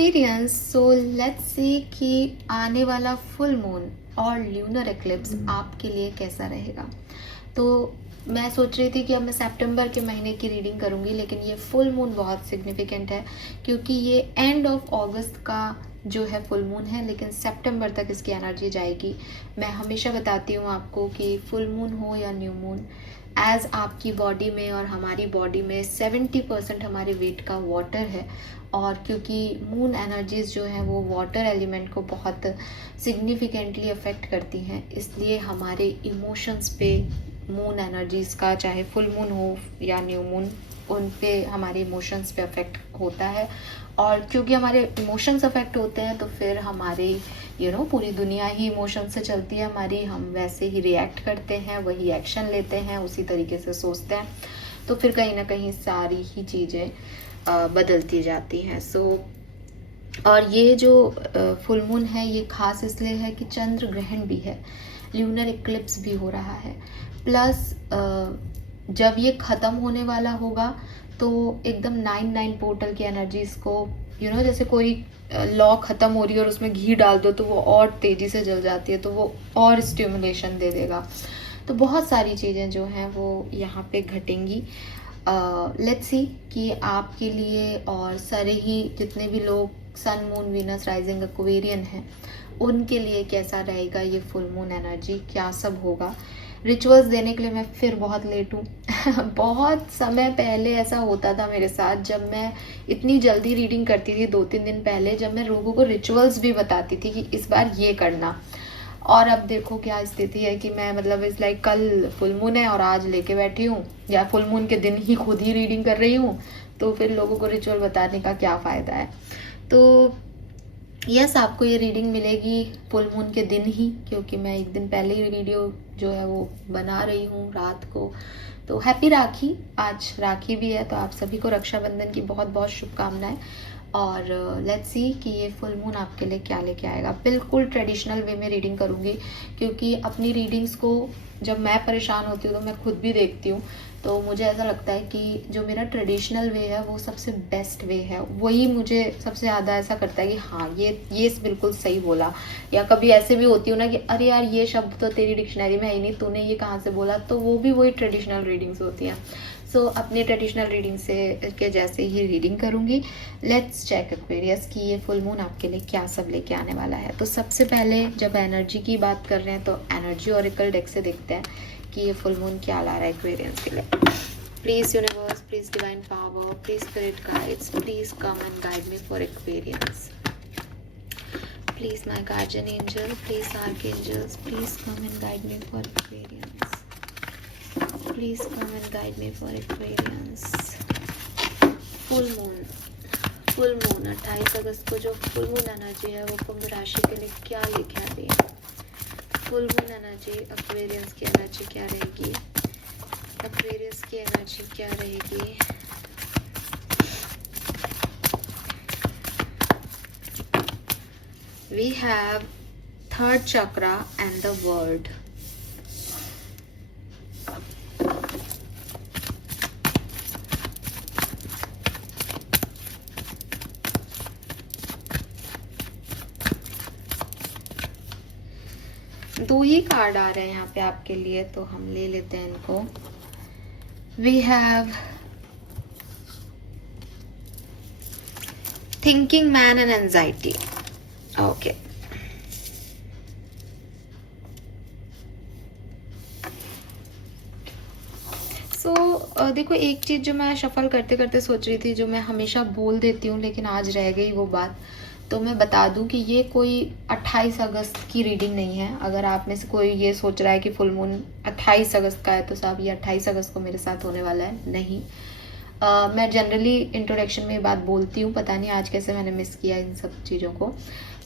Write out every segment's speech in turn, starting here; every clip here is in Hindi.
एक्वेरियंस, सो लेट्स सी कि आने वाला फुल मून और ल्यूनर एक्लिप्स आपके लिए कैसा रहेगा। तो मैं सोच रही थी कि अब मैं सितंबर के महीने की रीडिंग करूंगी, लेकिन ये फुल मून बहुत सिग्निफिकेंट है क्योंकि ये एंड ऑफ अगस्त का जो है फुल मून है, लेकिन सितंबर तक इसकी एनर्जी जाएगी। मैं हमेशा बताती हूँ आपको कि फुल मून हो या न्यू मून, एज आपकी बॉडी में और हमारी बॉडी में 70% हमारे वेट का वाटर है, और क्योंकि मून एनर्जीज जो हैं वो वाटर एलिमेंट को बहुत सिग्निफिकेंटली अफेक्ट करती हैं, इसलिए हमारे इमोशंस पे मून एनर्जीज का, चाहे फुल मून हो या न्यू मून, उन पे हमारे इमोशंस पे अफेक्ट होता है। और क्योंकि हमारे इमोशंस अफेक्ट होते हैं तो फिर हमारी पूरी दुनिया ही इमोशन से चलती है हमारी, हम वैसे ही रिएक्ट करते हैं, वही एक्शन लेते हैं, उसी तरीके से सोचते हैं, तो फिर कहीं ना कहीं सारी ही चीज़ें बदलती जाती हैं। और ये जो फुल मून है ये खास इसलिए है कि चंद्र ग्रहण भी है, ल्यूनर इक्लिप्स भी हो रहा है, प्लस जब ये ख़त्म होने वाला होगा तो एकदम 9/9 पोर्टल की एनर्जीज को जैसे कोई लॉ ख़त्म हो रही है और उसमें घी डाल दो तो वो और तेज़ी से जल जाती है, तो वो और स्टिमुलेशन दे देगा। तो बहुत सारी चीज़ें जो हैं वो यहाँ पे घटेंगी। लेट्स सी कि आपके लिए और सारे ही जितने भी लोग sun moon Venus rising Aquarian हैं उनके लिए कैसा रहेगा ये फुल मून एनर्जी, क्या सब होगा। रिचुअल्स देने के लिए मैं फिर बहुत लेट हूँ बहुत समय पहले ऐसा होता था मेरे साथ, जब मैं इतनी जल्दी रीडिंग करती थी 2-3 दिन पहले, जब मैं लोगों को रिचुअल्स भी बताती थी कि इस बार ये करना, और अब देखो क्या स्थिति है कि मैं इस लाइक कल फुल मून है और आज लेके बैठी हूँ, या फुल मून के दिन ही खुद ही रीडिंग कर रही हूँ, तो फिर लोगों को रिचुअल बताने का क्या फ़ायदा है। तो यस, आपको ये रीडिंग मिलेगी फुल मून के दिन ही, क्योंकि मैं एक दिन पहले ही वीडियो जो है वो बना रही हूँ रात को। तो हैप्पी राखी, आज राखी भी है, तो आप सभी को रक्षाबंधन की बहुत बहुत शुभकामनाएं। और लेट्स सी कि ये फुल मून आपके लिए क्या लेके आएगा। बिल्कुल ट्रेडिशनल वे में रीडिंग करूँगी, क्योंकि अपनी रीडिंग्स को जब मैं परेशान होती हूँ तो मैं खुद भी देखती हूँ, तो मुझे ऐसा लगता है कि जो मेरा ट्रेडिशनल वे है वो सबसे बेस्ट वे है, वही मुझे सबसे ज़्यादा ऐसा करता है कि हाँ ये बिल्कुल सही बोला। या कभी ऐसे भी होती हूँ ना कि अरे यार ये शब्द तो तेरी डिक्शनरी में है ही नहीं, तूने ये कहाँ से बोला, तो वो भी वही ट्रेडिशनल रीडिंग्स होती हैं। सो अपने ट्रेडिशनल रीडिंग से के जैसे ही रीडिंग करूँगी। लेट्स चेक एक्वेरियस कि ये फुल मून आपके लिए क्या सब लेके आने वाला है। तो सबसे पहले जब एनर्जी की बात कर रहे हैं तो एनर्जी ऑरेकल डेक से देखते हैं कि ये फुल मून क्या ला रहा है एक्वेरियंस के लिए। Please universe, please divine power, please spirit guides, please come and guide me for Aquarians. Please my guardian angel, please archangels, please come and guide me for Aquarians. Please come and guide me for Aquarians. Full moon 28 अगस्त को जो फुल मून एनर्जी है वो कुंभ राशि के लिए क्या लेके आ रही है। फुल मून एनर्जी एक्वेरियंस की एनर्जी क्या रहेगी, एक्वेरियंस की एनर्जी क्या रहेगी। We have third chakra and the world. दो ही कार्ड आ रहे हैं यहाँ पे आपके लिए, तो हम ले लेते हैं इनको। We have thinking man and anxiety. Okay, so देखो, एक चीज जो मैं शफल करते करते सोच रही थी, जो मैं हमेशा बोल देती हूँ लेकिन आज रह गई वो बात, तो मैं बता दूं कि ये कोई 28 अगस्त की रीडिंग नहीं है। अगर आप में से कोई ये सोच रहा है कि फुल मून 28 अगस्त का है तो साहब ये 28 अगस्त को मेरे साथ होने वाला है, नहीं। मैं जनरली इंट्रोडक्शन में ये बात बोलती हूँ, पता नहीं आज कैसे मैंने मिस किया इन सब चीज़ों को।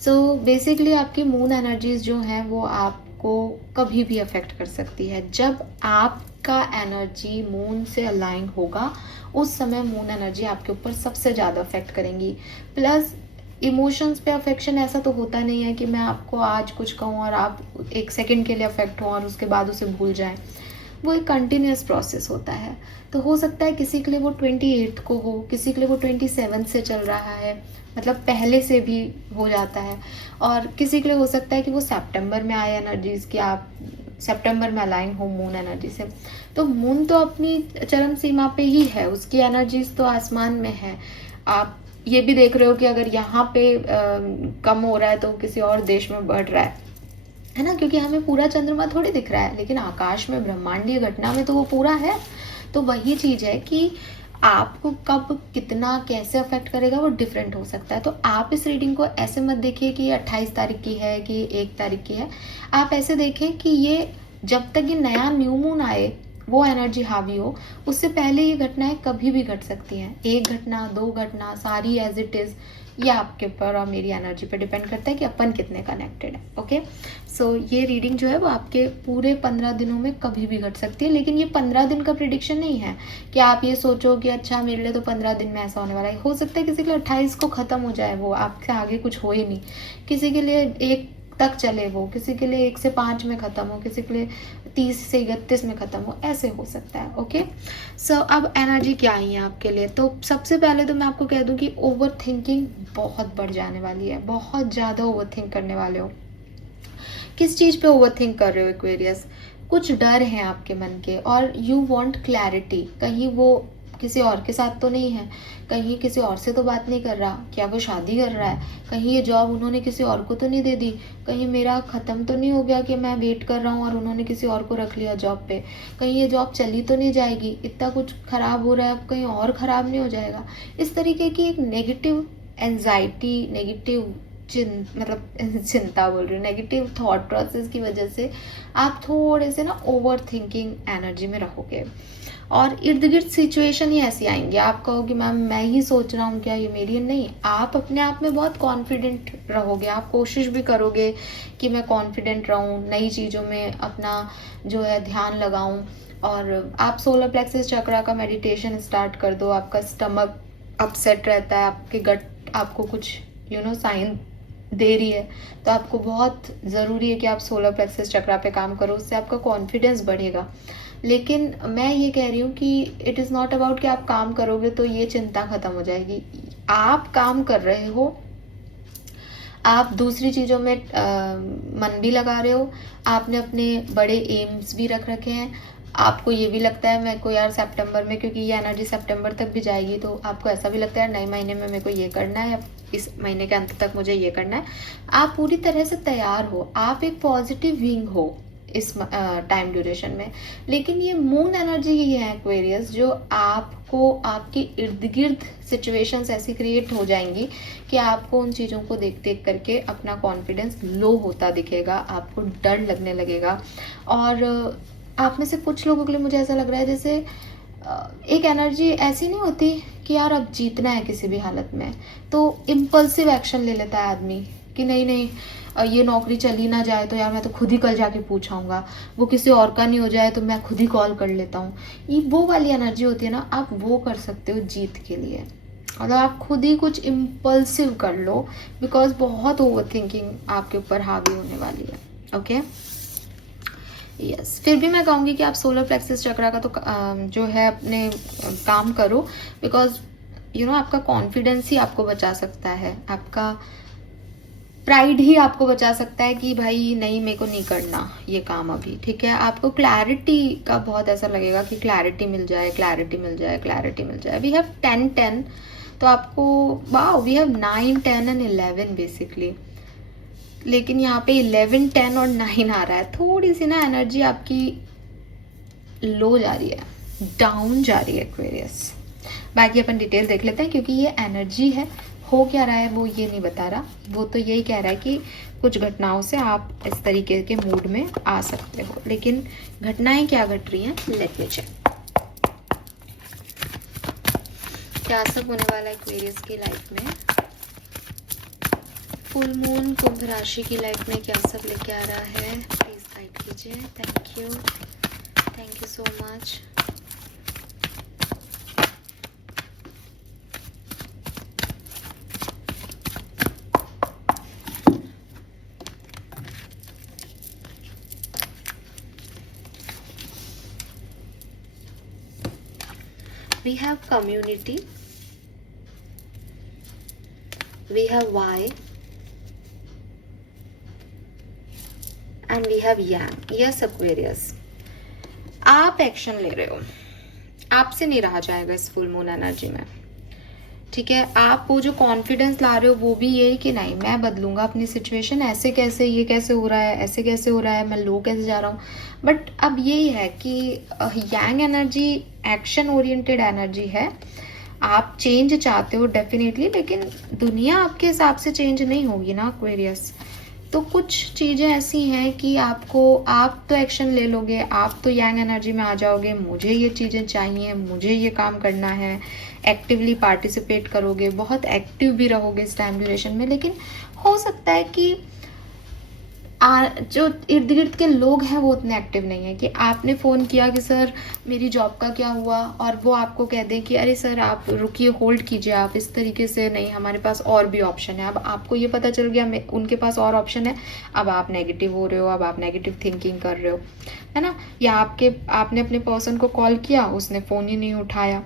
सो बेसिकली आपकी मून एनर्जीज जो हैं वो आपको कभी भी अफेक्ट कर सकती है। जब आपका एनर्जी मून से अलाइन होगा उस समय मून एनर्जी आपके ऊपर सबसे ज़्यादा अफेक्ट करेंगी। प्लस इमोशंस पे अफेक्शन ऐसा तो होता नहीं है कि मैं आपको आज कुछ कहूँ और आप एक सेकंड के लिए अफेक्ट हो और उसके बाद उसे भूल जाएं। वो एक कंटिन्यूस प्रोसेस होता है। तो हो सकता है किसी के लिए वो 28 को हो, किसी के लिए वो 27 से चल रहा है, मतलब पहले से भी हो जाता है, और किसी के लिए हो सकता है कि वो सितंबर में आए एनर्जीज, कि आप सितंबर में अलाइन हो मून एनर्जी से। तो मून तो अपनी चरम सीमा पे ही है, उसकी एनर्जीज तो आसमान में है। आप ये भी देख रहे हो कि अगर यहाँ पे कम हो रहा है तो किसी और देश में बढ़ रहा है ना, क्योंकि हमें पूरा चंद्रमा थोड़ी दिख रहा है, लेकिन आकाश में ब्रह्मांडीय घटना में तो वो पूरा है। तो वही चीज है कि आपको कब कितना कैसे अफेक्ट करेगा वो डिफरेंट हो सकता है। तो आप इस रीडिंग को ऐसे मत देखिए कि 28 तारीख की है कि 1 तारीख की है। आप ऐसे देखें कि ये जब तक ये नया न्यू मून आए, वो एनर्जी हावी हो, उससे पहले ये घटनाएं कभी भी घट सकती हैं। एक घटना, 2 घटना, सारी एज इट इज, ये आपके ऊपर और मेरी एनर्जी पे डिपेंड करता है कि अपन कितने कनेक्टेड है। ओके, सो ये रीडिंग जो है वो आपके पूरे 15 दिनों में कभी भी घट सकती है। लेकिन ये 15 दिन का प्रिडिक्शन नहीं है कि आप ये सोचो कि अच्छा मेरे लिए तो 15 दिन में ऐसा होने वाला है। हो सकता है किसी के लिए 28 को ख़त्म हो जाए, वो आपसे आगे कुछ हो ही नहीं। किसी के लिए 1 तक चले वो, किसी के लिए 1 से 5 में ख़त्म हो, किसी के लिए 30 से 31 में ख़त्म हो, ऐसे हो सकता है। ओके, सो अब एनर्जी क्या आई है आपके लिए। तो सबसे पहले तो मैं आपको कह दूं कि ओवर थिंकिंग बहुत बढ़ जाने वाली है, बहुत ज़्यादा ओवर थिंक करने वाले हो। किस चीज़ पे ओवर थिंक कर रहे हो एक्वेरियस? कुछ डर हैं आपके मन के और यू वांट क्लैरिटी। कहीं वो किसी और के साथ तो नहीं है, कहीं किसी और से तो बात नहीं कर रहा, क्या वो शादी कर रहा है, कहीं ये जॉब उन्होंने किसी और को तो नहीं दे दी, कहीं मेरा ख़त्म तो नहीं हो गया कि मैं वेट कर रहा हूँ और उन्होंने किसी और को रख लिया जॉब पे, कहीं ये जॉब चली तो नहीं जाएगी, इतना कुछ ख़राब हो रहा है अब कहीं और ख़राब नहीं हो जाएगा। इस तरीके की एक नेगेटिव एंजाइटी, नेगेटिव चिंता बोल रही हूँ, नेगेटिव थॉट प्रोसेस की वजह से आप थोड़े से ना ओवर थिंकिंग एनर्जी में रहोगे और इर्द गिर्द सिचुएशन ही ऐसी आएंगी। आप कहोगे मैम मैं ही सोच रहा हूँ क्या ये मेरी, नहीं, आप अपने आप में बहुत कॉन्फिडेंट रहोगे। आप कोशिश भी करोगे कि मैं कॉन्फिडेंट रहूँ, नई चीज़ों में अपना जो है ध्यान लगाऊँ। और आप सोलर प्लेक्सस चक्रा का मेडिटेशन स्टार्ट कर दो। आपका स्टमक अपसेट रहता है, आपके गट आपको कुछ साइन दे रही है, तो आपको बहुत ज़रूरी है कि आप सोलर प्लेक्सस चक्रा पे काम करो, उससे आपका कॉन्फिडेंस बढ़ेगा। लेकिन मैं ये कह रही हूँ कि इट इज़ नॉट अबाउट कि आप काम करोगे तो ये चिंता ख़त्म हो जाएगी। आप काम कर रहे हो, आप दूसरी चीज़ों में मन भी लगा रहे हो, आपने अपने बड़े एम्स भी रख रखे हैं। आपको ये भी लगता है मेरे को यार सितंबर में, क्योंकि ये एनर्जी सितंबर तक भी जाएगी, तो आपको ऐसा भी लगता है नए महीने में मेरे को ये करना है, इस महीने के अंत तक मुझे ये करना है। आप पूरी तरह से तैयार हो, आप एक पॉजिटिव विंग हो इस टाइम ड्यूरेशन में। लेकिन ये मून एनर्जी ही है एक्वेरियस, जो आपको आपके इर्द गिर्द सिचुएशंस ऐसी क्रिएट हो जाएंगी कि आपको उन चीज़ों को देख देख करके अपना कॉन्फिडेंस लो होता दिखेगा, आपको डर लगने लगेगा। और आप में से कुछ लोगों के लिए मुझे ऐसा लग रहा है जैसे एक एनर्जी ऐसी नहीं होती कि यार अब जीतना है किसी भी हालत में, तो इम्पल्सिव एक्शन ले लेता है आदमी कि नहीं नहीं ये नौकरी चली ना जाए तो यार मैं तो खुद ही कल जाके पूछाऊंगा, वो किसी और का नहीं हो जाए तो मैं खुद ही कॉल कर लेता हूँ। ये वो वाली एनर्जी होती है ना, आप वो कर सकते हो जीत के लिए। मतलब आप खुद ही कुछ इम्पल्सिव कर लो, बिकॉज बहुत ओवर थिंकिंग आपके ऊपर हावी होने वाली है। ओके, यस, फिर भी मैं कहूँगी कि आप सोलर प्लेक्सस चक्रा का तो जो है अपने काम करो, बिकॉज आपका कॉन्फिडेंस ही आपको बचा सकता है, आपका प्राइड ही आपको बचा सकता है कि भाई नहीं मेरे को नहीं करना ये काम अभी, ठीक है। आपको क्लैरिटी का बहुत ऐसा लगेगा कि क्लैरिटी मिल जाए, क्लैरिटी मिल जाए, क्लैरिटी मिल जाए। वी हैव 10 तो आपको वाओ, वी हैव 9 10 एंड 11 बेसिकली, लेकिन यहाँ पे 11 10 और 9 आ रहा है। थोड़ी सी ना एनर्जी आपकी लो जा रही है, डाउन जा रही है एक्वेरियस। बाकी अपन डिटेल देख लेते हैं, क्योंकि ये एनर्जी है, हो क्या रहा है वो ये नहीं बता रहा, वो तो यही कह रहा है कि कुछ घटनाओं से आप इस तरीके के मूड में आ सकते हो। लेकिन घटनाएं क्या घट रही हैं, लेट मी चेक। क्या सब होने वाला है एक्वेरियस की लाइफ में। फुल मून कुंभ राशि की लाइफ में क्या सब लेके आ रहा है, प्लीज गाइड कीजिए। Thank you so much. we have community, we have why, and we have yang. Yes Aquarius, आप एक्शन ले रहे हो, आपसे नहीं रहा जाएगा इस फुल मून एनर्जी में, ठीक है। आप वो जो कॉन्फिडेंस ला रहे हो वो भी ये कि नहीं मैं बदलूंगा अपनी सिचुएशन, ऐसे कैसे, ये कैसे हो रहा है, ऐसे कैसे हो रहा है, मैं लो कैसे जा रहा हूँ। बट अब यही है कि यांग एनर्जी एक्शन ओरिएंटेड एनर्जी है। आप चेंज चाहते हो डेफिनेटली, लेकिन दुनिया आपके हिसाब से चेंज नहीं होगी ना एक्वेरियस। तो कुछ चीज़ें ऐसी हैं कि आप तो एक्शन ले लोगे, आप तो यांग एनर्जी में आ जाओगे, मुझे ये चीज़ें चाहिए, मुझे ये काम करना है, एक्टिवली पार्टिसिपेट करोगे, बहुत एक्टिव भी रहोगे इस टाइम ड्यूरेशन में। लेकिन हो सकता है कि जो इर्द गिर्द के लोग हैं वो उतने एक्टिव नहीं है कि आपने फ़ोन किया कि सर मेरी जॉब का क्या हुआ, और वो आपको कह दें कि अरे सर आप रुकिए, होल्ड कीजिए, आप इस तरीके से नहीं, हमारे पास और भी ऑप्शन है। अब आपको ये पता चल गया उनके पास और ऑप्शन है, अब आप नेगेटिव हो रहे हो, अब आप नेगेटिव थिंकिंग कर रहे हो, है ना। या आपने अपने पर्सन को कॉल किया, उसने फ़ोन ही नहीं उठाया।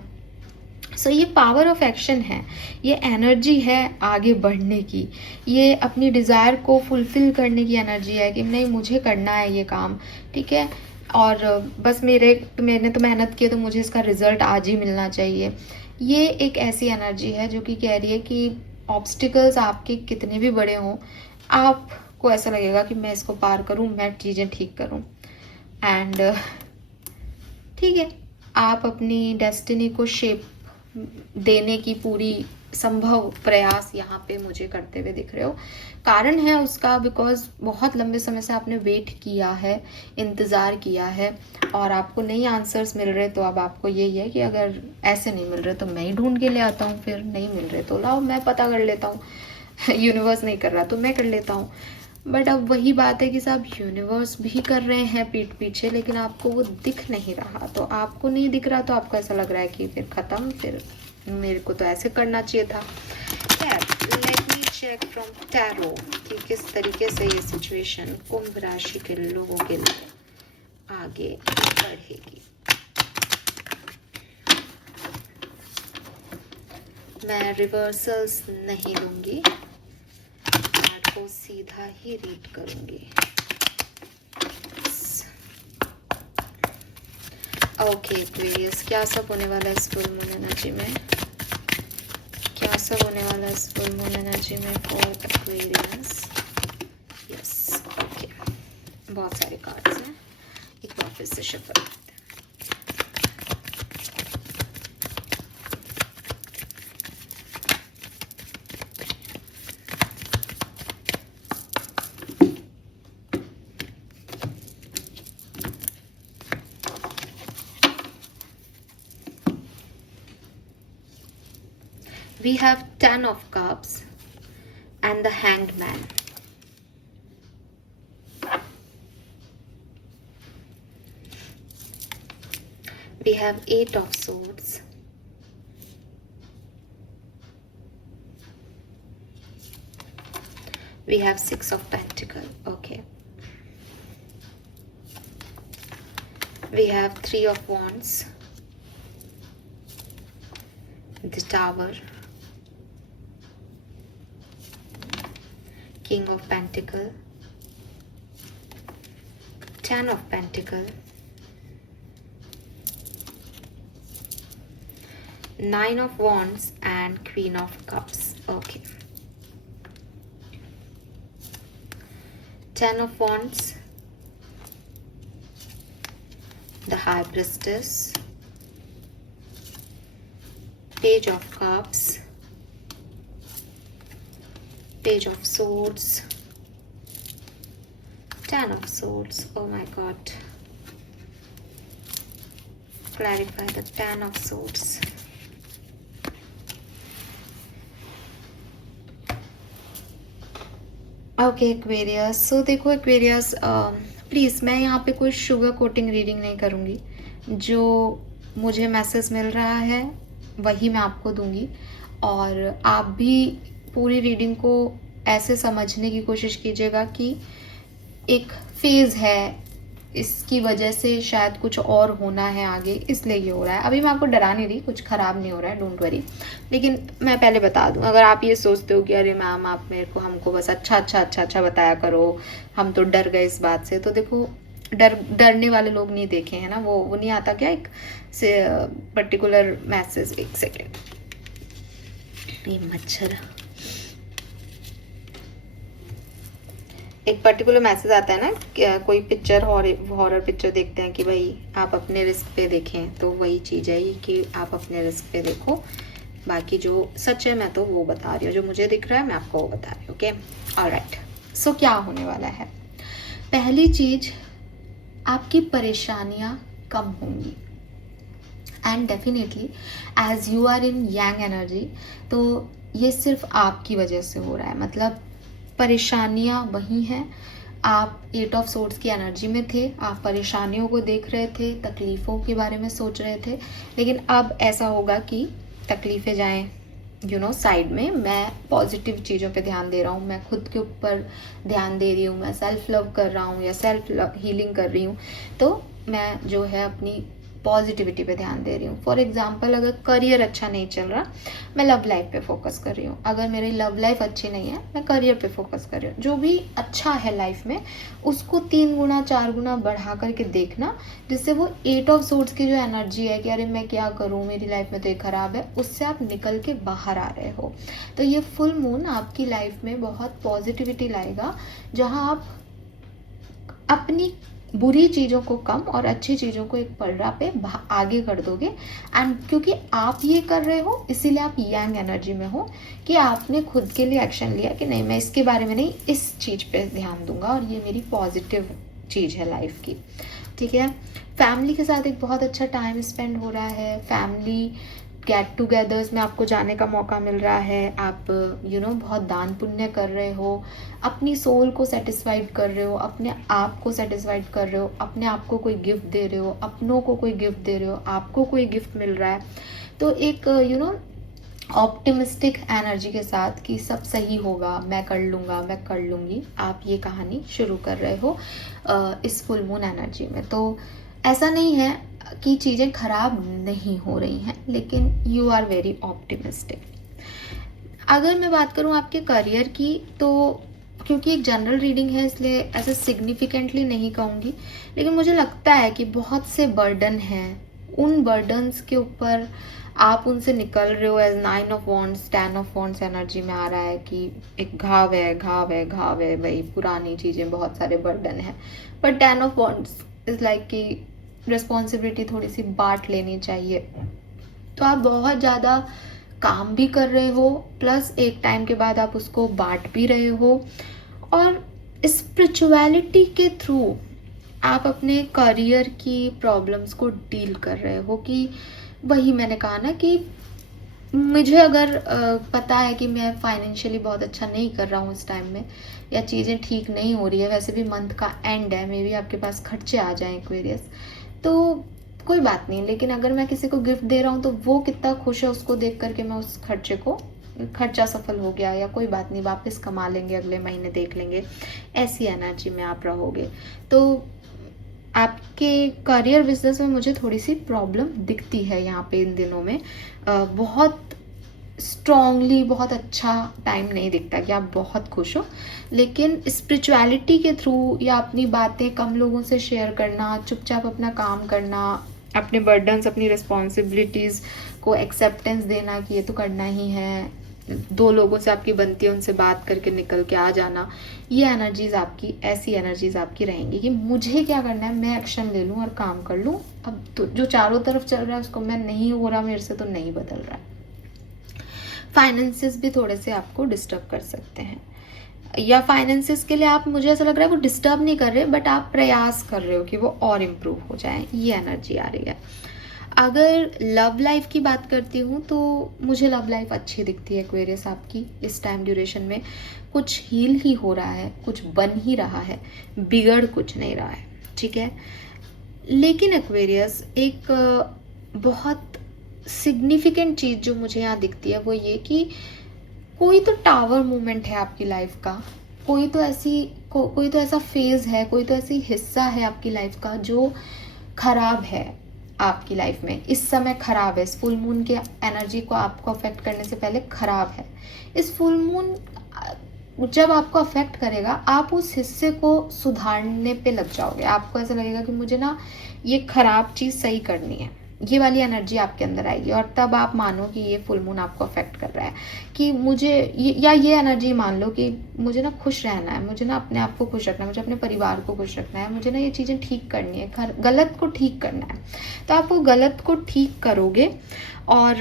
सो ये पावर ऑफ एक्शन है, ये एनर्जी है आगे बढ़ने की, ये अपनी डिज़ायर को फुलफ़िल करने की एनर्जी है कि नहीं मुझे करना है ये काम, ठीक है, और बस मैंने तो मेहनत की है तो मुझे इसका रिज़ल्ट आज ही मिलना चाहिए। ये एक ऐसी एनर्जी है जो कि कह रही है कि ऑब्स्टिकल्स आपके कितने भी बड़े हों, आपको ऐसा लगेगा कि मैं इसको पार करूं, मैं चीज़ें ठीक करूं, एंड ठीक है, आप अपनी डेस्टिनी को शेप देने की पूरी संभव प्रयास यहाँ पे मुझे करते हुए दिख रहे हो। कारण है उसका बिकॉज बहुत लंबे समय से आपने वेट किया है, इंतज़ार किया है, और आपको नहीं आंसर्स मिल रहे, तो अब आपको यही है कि अगर ऐसे नहीं मिल रहे तो मैं ही ढूंढ के ले आता हूँ, फिर नहीं मिल रहे तो लाओ मैं पता कर लेता हूँ यूनिवर्स नहीं कर रहा तो मैं कर लेता हूँ। बट अब वही बात है कि साहब यूनिवर्स भी कर रहे हैं पीठ पीछे, लेकिन आपको वो दिख नहीं रहा। तो आपको नहीं दिख रहा तो आपको ऐसा लग रहा है कि फिर ख़त्म, फिर मेरे को तो ऐसे करना चाहिए था। Let me check from tarot कि किस तरीके से ये सिचुएशन कुंभ राशि के लोगों के लिए आगे बढ़ेगी। मैं रिवर्सल्स नहीं लूँगी, को सीधा ही रीड करूंगी। ओके एक्वेरियस, क्या सब होने वाला है इस फुल मून एनर्जी में, क्या सब होने वाला है इस फुल मून एनर्जी में फॉर एक्वेरियस। यस ओके, बहुत सारे कार्ड्स हैं, एक बार फिर से शफल करते हैं। We have 10 of Cups and the Hanged Man. We have 8 of Swords. We have 6 of Pentacles. Okay. We have 3 of Wands. The Tower. King of Pentacle, 10 of Pentacle, 9 of Wands and Queen of Cups. Okay. 10 of Wands, the High Priestess, Page of Cups, Page of Swords, 10 of Swords. Oh my God. Clarify the 10 of Swords. Okay Aquarius, so देखो एक्वेरियस, प्लीज़ मैं यहाँ पे कोई शुगर कोटिंग रीडिंग नहीं करूँगी। जो मुझे मैसेज मिल रहा है वही मैं आपको दूँगी, और आप भी पूरी रीडिंग को ऐसे समझने की कोशिश कीजिएगा कि एक फेज़ है, इसकी वजह से शायद कुछ और होना है आगे, इसलिए ये हो रहा है। अभी मैं आपको डरा नहीं रही, कुछ ख़राब नहीं हो रहा है, डोंट वरी। लेकिन मैं पहले बता दूं, अगर आप ये सोचते हो कि अरे मैम आप मेरे को हमको बस अच्छा बताया करो, हम तो डर गए इस बात से, तो देखो डरने वाले लोग नहीं देखे हैं ना, वो नहीं आता क्या एक से पर्टिकुलर मैसेज। एक सेकेंड, ये मच्छर, एक पर्टिकुलर मैसेज आता है ना, कोई पिक्चर हॉरर पिक्चर देखते हैं कि भाई आप अपने रिस्क पे देखें, तो वही चीज़ है ये कि आप अपने रिस्क पे देखो। बाकी जो सच है मैं तो वो बता रही हूँ, जो मुझे दिख रहा है मैं आपको वो बता रही हूँ। Okay, alright. सो क्या होने वाला है, पहली चीज, आपकी परेशानियां कम होंगी। And definitely as you are in yang energy, तो ये सिर्फ आपकी वजह से हो रहा है। मतलब परेशानियां वही हैं, आप 8 ऑफ सोर्ड्स की एनर्जी में थे, आप परेशानियों को देख रहे थे, तकलीफ़ों के बारे में सोच रहे थे, लेकिन अब ऐसा होगा कि तकलीफ़ें जाएं साइड में। मैं पॉजिटिव चीज़ों पे ध्यान दे रहा हूँ, मैं खुद के ऊपर ध्यान दे रही हूँ, मैं सेल्फ लव कर रहा हूँ या सेल्फ हीलिंग कर रही हूँ, तो मैं जो है अपनी पॉजिटिविटी पे ध्यान दे रही हूँ। फॉर एग्जाम्पल, अगर करियर अच्छा नहीं चल रहा, मैं लव लाइफ पे फोकस कर रही हूँ। अगर मेरी लव लाइफ अच्छी नहीं है, मैं करियर पे फोकस कर रही हूँ। जो भी अच्छा है लाइफ में, उसको 3 गुना 4 गुना बढ़ा करके देखना, जिससे वो 8 ऑफ सोर्ड्स की जो एनर्जी है कि अरे मैं क्या करूँ, मेरी लाइफ में तो ये खराब है, उससे आप निकल के बाहर आ रहे हो। तो ये फुल मून आपकी लाइफ में बहुत पॉजिटिविटी लाएगा, जहाँ आप अपनी बुरी चीज़ों को कम और अच्छी चीज़ों को एक पलड़ा पे आगे कर दोगे। एंड क्योंकि आप ये कर रहे हो, इसीलिए आप यांग एनर्जी में हो कि आपने खुद के लिए एक्शन लिया कि नहीं, मैं इसके बारे में नहीं, इस चीज़ पे ध्यान दूंगा और ये मेरी पॉजिटिव चीज़ है लाइफ की। ठीक है, फैमिली के साथ एक बहुत अच्छा टाइम स्पेंड हो रहा है, फैमिली गेट टुगेदर्स में आपको जाने का मौका मिल रहा है। आप बहुत दान पुण्य कर रहे हो, अपनी सोल को सेटिस्फाइड कर रहे हो, अपने आप को सेटिस्फाइड कर रहे हो, अपने आप को कोई गिफ्ट दे रहे हो, अपनों को कोई गिफ्ट दे रहे हो, आपको कोई गिफ्ट मिल रहा है। तो एक ऑप्टिमिस्टिक एनर्जी के साथ कि सब सही होगा, मैं कर लूँगा, मैं कर लूँगी, आप ये कहानी शुरू कर रहे हो इस फुल मून एनर्जी में। तो ऐसा नहीं है कि चीज़ें खराब नहीं हो रही हैं, लेकिन यू आर वेरी ऑप्टिमिस्टिक। अगर मैं बात करूं आपके करियर की, तो क्योंकि एक जनरल रीडिंग है इसलिए ऐसे सिग्निफिकेंटली नहीं कहूँगी, लेकिन मुझे लगता है कि बहुत से बर्डन हैं, उन बर्डन्स के ऊपर आप उनसे निकल रहे हो। As 9 of wands 10 of wands energy में आ रहा है कि एक घाव है भाई, पुरानी चीज़ें, बहुत सारे बर्डन है। But 10 of wands is like कि रिस्पॉन्सिबिलिटी थोड़ी सी बांट लेनी चाहिए। तो आप बहुत ज़्यादा काम भी कर रहे हो, प्लस एक टाइम के बाद आप उसको बांट भी रहे हो, और स्पिरिचुअलिटी के थ्रू आप अपने करियर की प्रॉब्लम्स को डील कर रहे हो। कि वही मैंने कहा ना कि मुझे अगर पता है कि मैं फाइनेंशियली बहुत अच्छा नहीं कर रहा हूँ इस टाइम में, या चीज़ें ठीक नहीं हो रही है, वैसे भी मंथ का एंड है, मे बी आपके पास खर्चे आ जाएं एक्वेरियस, तो कोई बात नहीं। लेकिन अगर मैं किसी को गिफ्ट दे रहा हूँ तो वो कितना खुश है, उसको देख करके मैं उस खर्चा सफल हो गया, या कोई बात नहीं, वापस कमा लेंगे, अगले महीने देख लेंगे, ऐसी एनर्जी में आप रहोगे। तो आपके करियर बिजनेस में मुझे थोड़ी सी प्रॉब्लम दिखती है यहाँ पे इन दिनों में। बहुत स्ट्रॉन्गली बहुत अच्छा टाइम नहीं दिखता कि आप बहुत खुश हो, लेकिन स्पिरिचुअलिटी के थ्रू या अपनी बातें कम लोगों से शेयर करना, चुपचाप अपना काम करना, अपने बर्डन्स, अपनी रिस्पॉन्सिबिलिटीज़ को एक्सेप्टेंस देना कि ये तो करना ही है, 2 लोगों से आपकी बनती है, उनसे बात करके निकल के आ जाना, ये एनर्जीज आपकी, ऐसी एनर्जीज आपकी रहेंगी कि मुझे क्या करना है, मैं एक्शन ले लूँ और काम कर लूँ। अब तो जो चारों तरफ चल रहा है उसको मैं नहीं हो रहा, मेरे से तो नहीं बदल रहा है। फाइनेंसेस भी थोड़े से आपको डिस्टर्ब कर सकते हैं, या फाइनेंसेस के लिए आप, मुझे ऐसा लग रहा है वो डिस्टर्ब नहीं कर रहे, बट आप प्रयास कर रहे हो कि वो और इम्प्रूव हो जाए, ये एनर्जी आ रही है। अगर लव लाइफ की बात करती हूँ तो मुझे लव लाइफ अच्छी दिखती है एक्वेरियस आपकी इस टाइम ड्यूरेशन में। कुछ हील ही हो रहा है, कुछ बन ही रहा है, बिगड़ कुछ नहीं रहा है, ठीक है। लेकिन एक्वेरियस एक बहुत सिग्निफिकेंट चीज़ जो मुझे यहाँ दिखती है वो ये कि कोई तो टावर मूवमेंट है आपकी लाइफ का, कोई तो ऐसा फेज है, कोई तो ऐसी हिस्सा है आपकी लाइफ का जो खराब है आपकी लाइफ में, इस समय खराब है, इस फुल मून के एनर्जी को आपको अफेक्ट करने से पहले खराब है। इस फुल मून जब आपको अफेक्ट करेगा, आप उस हिस्से को सुधारने पे लग जाओगे। आपको ऐसा लगेगा कि मुझे ना ये खराब चीज़ सही करनी है, ये वाली एनर्जी आपके अंदर आएगी, और तब आप मानो कि ये फुल मून आपको अफेक्ट कर रहा है कि मुझे ये एनर्जी मान लो कि मुझे ना खुश रहना है, मुझे ना अपने आप को खुश रखना है, मुझे अपने परिवार को खुश रखना है, मुझे ना ये चीज़ें ठीक करनी है, गलत को ठीक करना है। तो आप वो गलत को ठीक करोगे और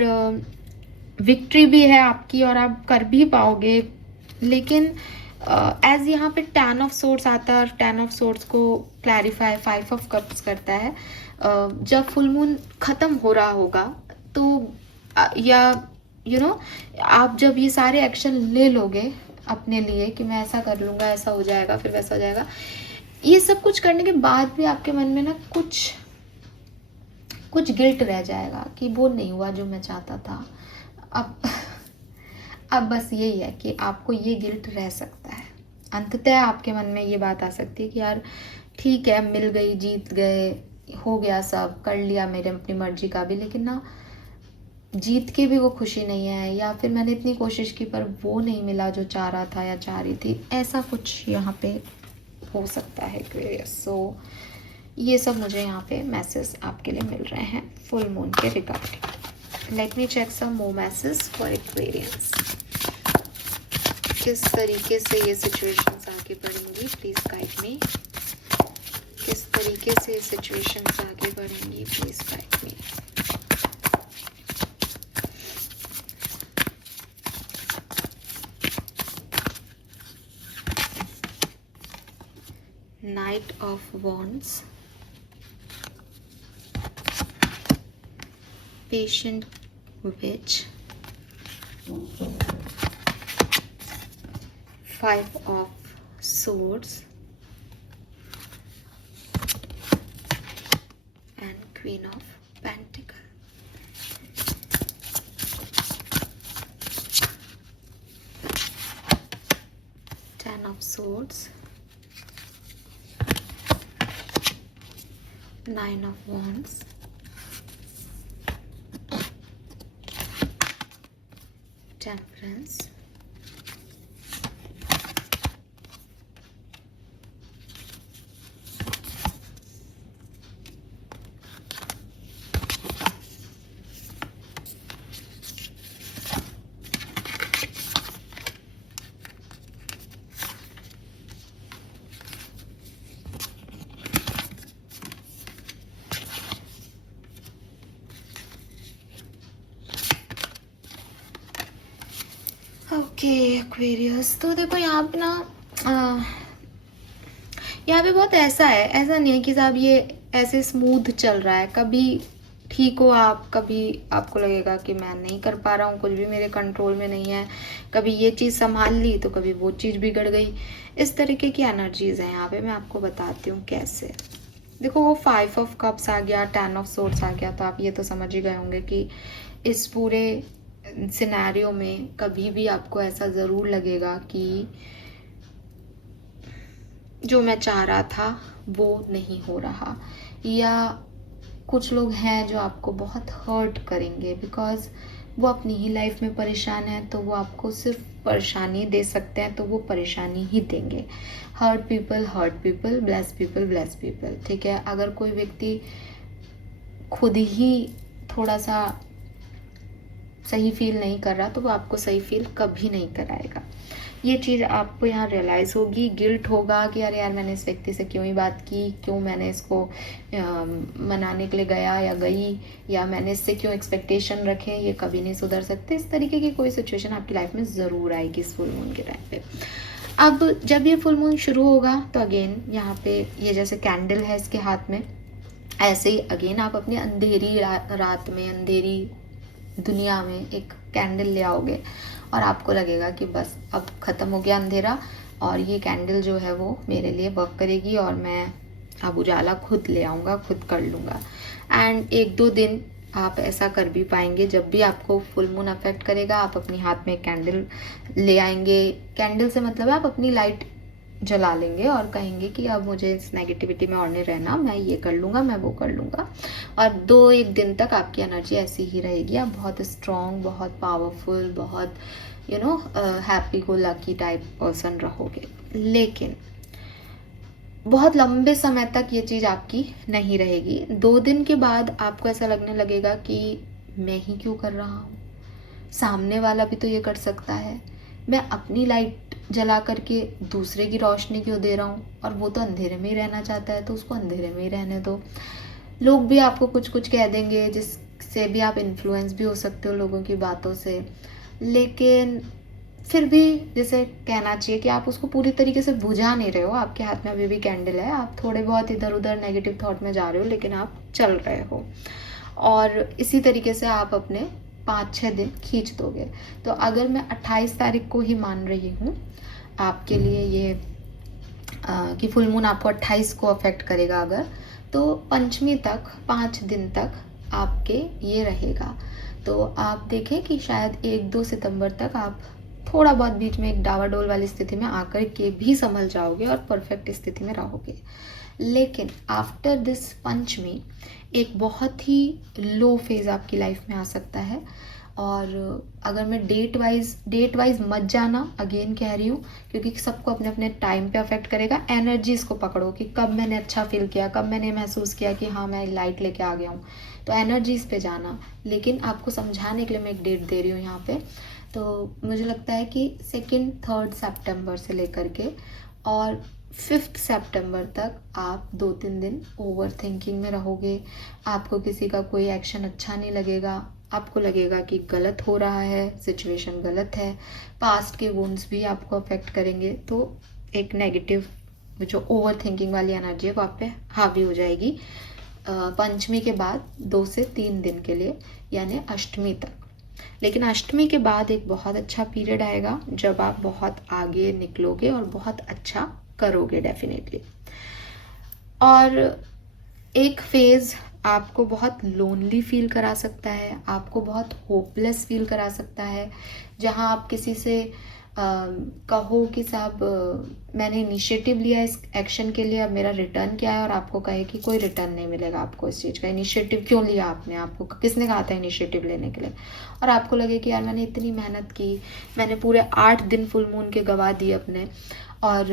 विक्ट्री भी है आपकी और आप कर भी पाओगे। लेकिन एज यहाँ पे 10 ऑफ सोर्ड्स आता है, और 10 ऑफ सोर्ड्स को क्लैरिफाई 5 ऑफ कप्स करता है। जब फुल मून ख़त्म हो रहा होगा तो या आप जब ये सारे एक्शन ले लोगे अपने लिए कि मैं ऐसा कर लूँगा, ऐसा हो जाएगा, फिर वैसा हो जाएगा, ये सब कुछ करने के बाद भी आपके मन में ना कुछ गिल्ट रह जाएगा कि वो नहीं हुआ जो मैं चाहता था। अब बस यही है कि आपको ये गिल्ट रह सकता है। अंततः आपके मन में ये बात आ सकती है कि यार ठीक है, मिल गई, जीत गए, हो गया, सब कर लिया मेरे अपनी मर्जी का भी, लेकिन ना जीत के भी वो खुशी नहीं है, या फिर मैंने इतनी कोशिश की पर वो नहीं मिला जो चाह रहा था या चाह रही थी। ऐसा कुछ यहाँ पे हो सकता है एक्वेरियस। सो ये सब मुझे यहाँ पे मैसेज आपके लिए मिल रहे हैं फुल मून के regarding. Let me check some more message for Aquarians. किस तरीके से ये सिचुएशंस आगे बढ़ेंगी, प्लीज गाइड मी। किस तरीके से ये सिचुएशंस आगे बढ़ेंगी, please guide me. Knight of Wands, Patient Witch, 5 of Swords, and Queen of Pentacles. Ten of Swords, 9 of Wands, Temperance, okay Aquarius. तो देखो यहाँ पे ना यहाँ पे बहुत ऐसा है, ऐसा नहीं है कि साहब ये ऐसे स्मूथ चल रहा है। कभी ठीक हो आप, कभी आपको लगेगा कि मैं नहीं कर पा रहा हूँ, कुछ भी मेरे कंट्रोल में नहीं है, कभी ये चीज़ संभाल ली तो कभी वो चीज़ बिगड़ गई। इस तरीके की एनर्जीज हैं यहाँ पे। मैं आपको बताती हूँ कैसे। देखो वो 5 ऑफ कप्स आ गया, 10 ऑफ सोर्ड्स आ गया, तो आप ये तो समझ ही गए होंगे कि इस पूरे सिनेरियो में कभी भी आपको ऐसा ज़रूर लगेगा कि जो मैं चाह रहा था वो नहीं हो रहा, या कुछ लोग हैं जो आपको बहुत हर्ट करेंगे बिकॉज वो अपनी ही लाइफ में परेशान है, तो वो आपको सिर्फ परेशानी दे सकते हैं, तो वो परेशानी ही देंगे। हर्ट पीपल, ब्लेस पीपल, ठीक है। अगर कोई व्यक्ति खुद ही थोड़ा सा सही फील नहीं कर रहा तो वो आपको सही फील कभी नहीं कराएगा। ये चीज़ आपको यहाँ रियलाइज़ होगी। गिल्ट होगा कि अरे यार मैंने इस व्यक्ति से क्यों ही बात की, क्यों मैंने इसको मनाने के लिए गया या गई, या मैंने इससे क्यों एक्सपेक्टेशन रखे, ये कभी नहीं सुधर सकते। इस तरीके की कोई सिचुएशन आपकी लाइफ में ज़रूर आएगी इस फुल मून के टाइम पे। अब जब ये फुल मून शुरू होगा तो अगेन यहाँ पे ये जैसे कैंडल है इसके हाथ में, ऐसे ही अगेन आप अपनी अंधेरी रात में, अंधेरी दुनिया में एक कैंडल ले आओगे और आपको लगेगा कि बस अब ख़त्म हो गया अंधेरा और ये कैंडल जो है वो मेरे लिए वर्क करेगी और मैं अब उजाला खुद ले आऊँगा, खुद कर लूँगा। एंड 1-2 दिन आप ऐसा कर भी पाएंगे। जब भी आपको फुल मून अफेक्ट करेगा आप अपने हाथ में कैंडल ले आएंगे। कैंडल से मतलब आप अपनी लाइट जला लेंगे और कहेंगे कि अब मुझे इस नेगेटिविटी में और नहीं रहना, मैं ये कर लूँगा, मैं वो कर लूँगा। और 2-1 दिन तक आपकी एनर्जी ऐसी ही रहेगी, आप बहुत स्ट्रॉन्ग, बहुत पावरफुल, बहुत happy go lucky type person रहोगे। लेकिन बहुत लंबे समय तक ये चीज़ आपकी नहीं रहेगी। 2 दिन के बाद आपको ऐसा लगने लगेगा कि मैं ही क्यों कर रहा हूँ, सामने वाला भी तो ये कर सकता है, मैं अपनी लाइट जला करके दूसरे की रोशनी क्यों दे रहा हूँ, और वो तो अंधेरे में ही रहना चाहता है तो उसको अंधेरे में ही रहने दो। लोग भी आपको कुछ कुछ कह देंगे जिससे भी आप इन्फ्लुएंस भी हो सकते हो लोगों की बातों से, लेकिन फिर भी जैसे कहना चाहिए कि आप उसको पूरी तरीके से बुझा नहीं रहे हो, आपके हाथ में अभी भी कैंडल है, आप थोड़े बहुत इधर उधर नेगेटिव थॉट में जा रहे हो लेकिन आप चल रहे हो, और इसी तरीके से आप अपने 5-6 दिन खींच दोगे। तो अगर मैं 28 तारीख को ही मान रही हूँ आपके लिए ये कि फुल मून आपको 28 को अफेक्ट करेगा अगर, तो पंचमी तक 5 दिन तक आपके ये रहेगा। तो आप देखें कि शायद 1-2 सितंबर तक आप थोड़ा बहुत बीच में एक डावाडोल वाली स्थिति में आकर के भी संभल जाओगे और परफेक्ट स्थिति में रहोगे। लेकिन आफ्टर दिस पंचमी एक बहुत ही लो फेज़ आपकी लाइफ में आ सकता है। और अगर मैं डेट वाइज मत जाना, अगेन कह रही हूँ, क्योंकि सबको अपने अपने टाइम पे अफेक्ट करेगा। एनर्जीज को पकड़ो कि कब मैंने अच्छा फील किया, कब मैंने महसूस किया कि हाँ मैं लाइट लेके आ गया हूँ, तो एनर्जीज पे जाना। लेकिन आपको समझाने के लिए मैं एक डेट दे रही हूँ यहाँ पे। तो मुझे लगता है कि 2-3 सितंबर से लेकर के और 5 सितंबर तक आप 2-3 दिन ओवर थिंकिंग में रहोगे। आपको किसी का कोई एक्शन अच्छा नहीं लगेगा, आपको लगेगा कि गलत हो रहा है, सिचुएशन गलत है, पास्ट के वुंड्स भी आपको अफेक्ट करेंगे। तो एक नेगेटिव जो ओवर थिंकिंग वाली एनर्जी है वो आप पे हावी हो जाएगी पंचमी के बाद 2 से 3 दिन के लिए, यानी अष्टमी तक। लेकिन अष्टमी के बाद एक बहुत अच्छा पीरियड आएगा जब आप बहुत आगे निकलोगे और बहुत अच्छा करोगे डेफिनेटली। और एक फेज़ आपको बहुत लोनली फील करा सकता है, आपको बहुत होपलेस फील करा सकता है, जहां आप किसी से कहो कि साहब मैंने इनिशिएटिव लिया इस एक्शन के लिए, अब मेरा रिटर्न क्या है, और आपको कहे कि कोई रिटर्न नहीं मिलेगा आपको इस चीज़ का। इनिशिएटिव क्यों लिया आपने, आपको किसने कहा था इनिशिएटिव लेने के लिए, और आपको लगे कि यार मैंने इतनी मेहनत की, मैंने पूरे 8 दिन फुल मून के गवा दिए अपने, और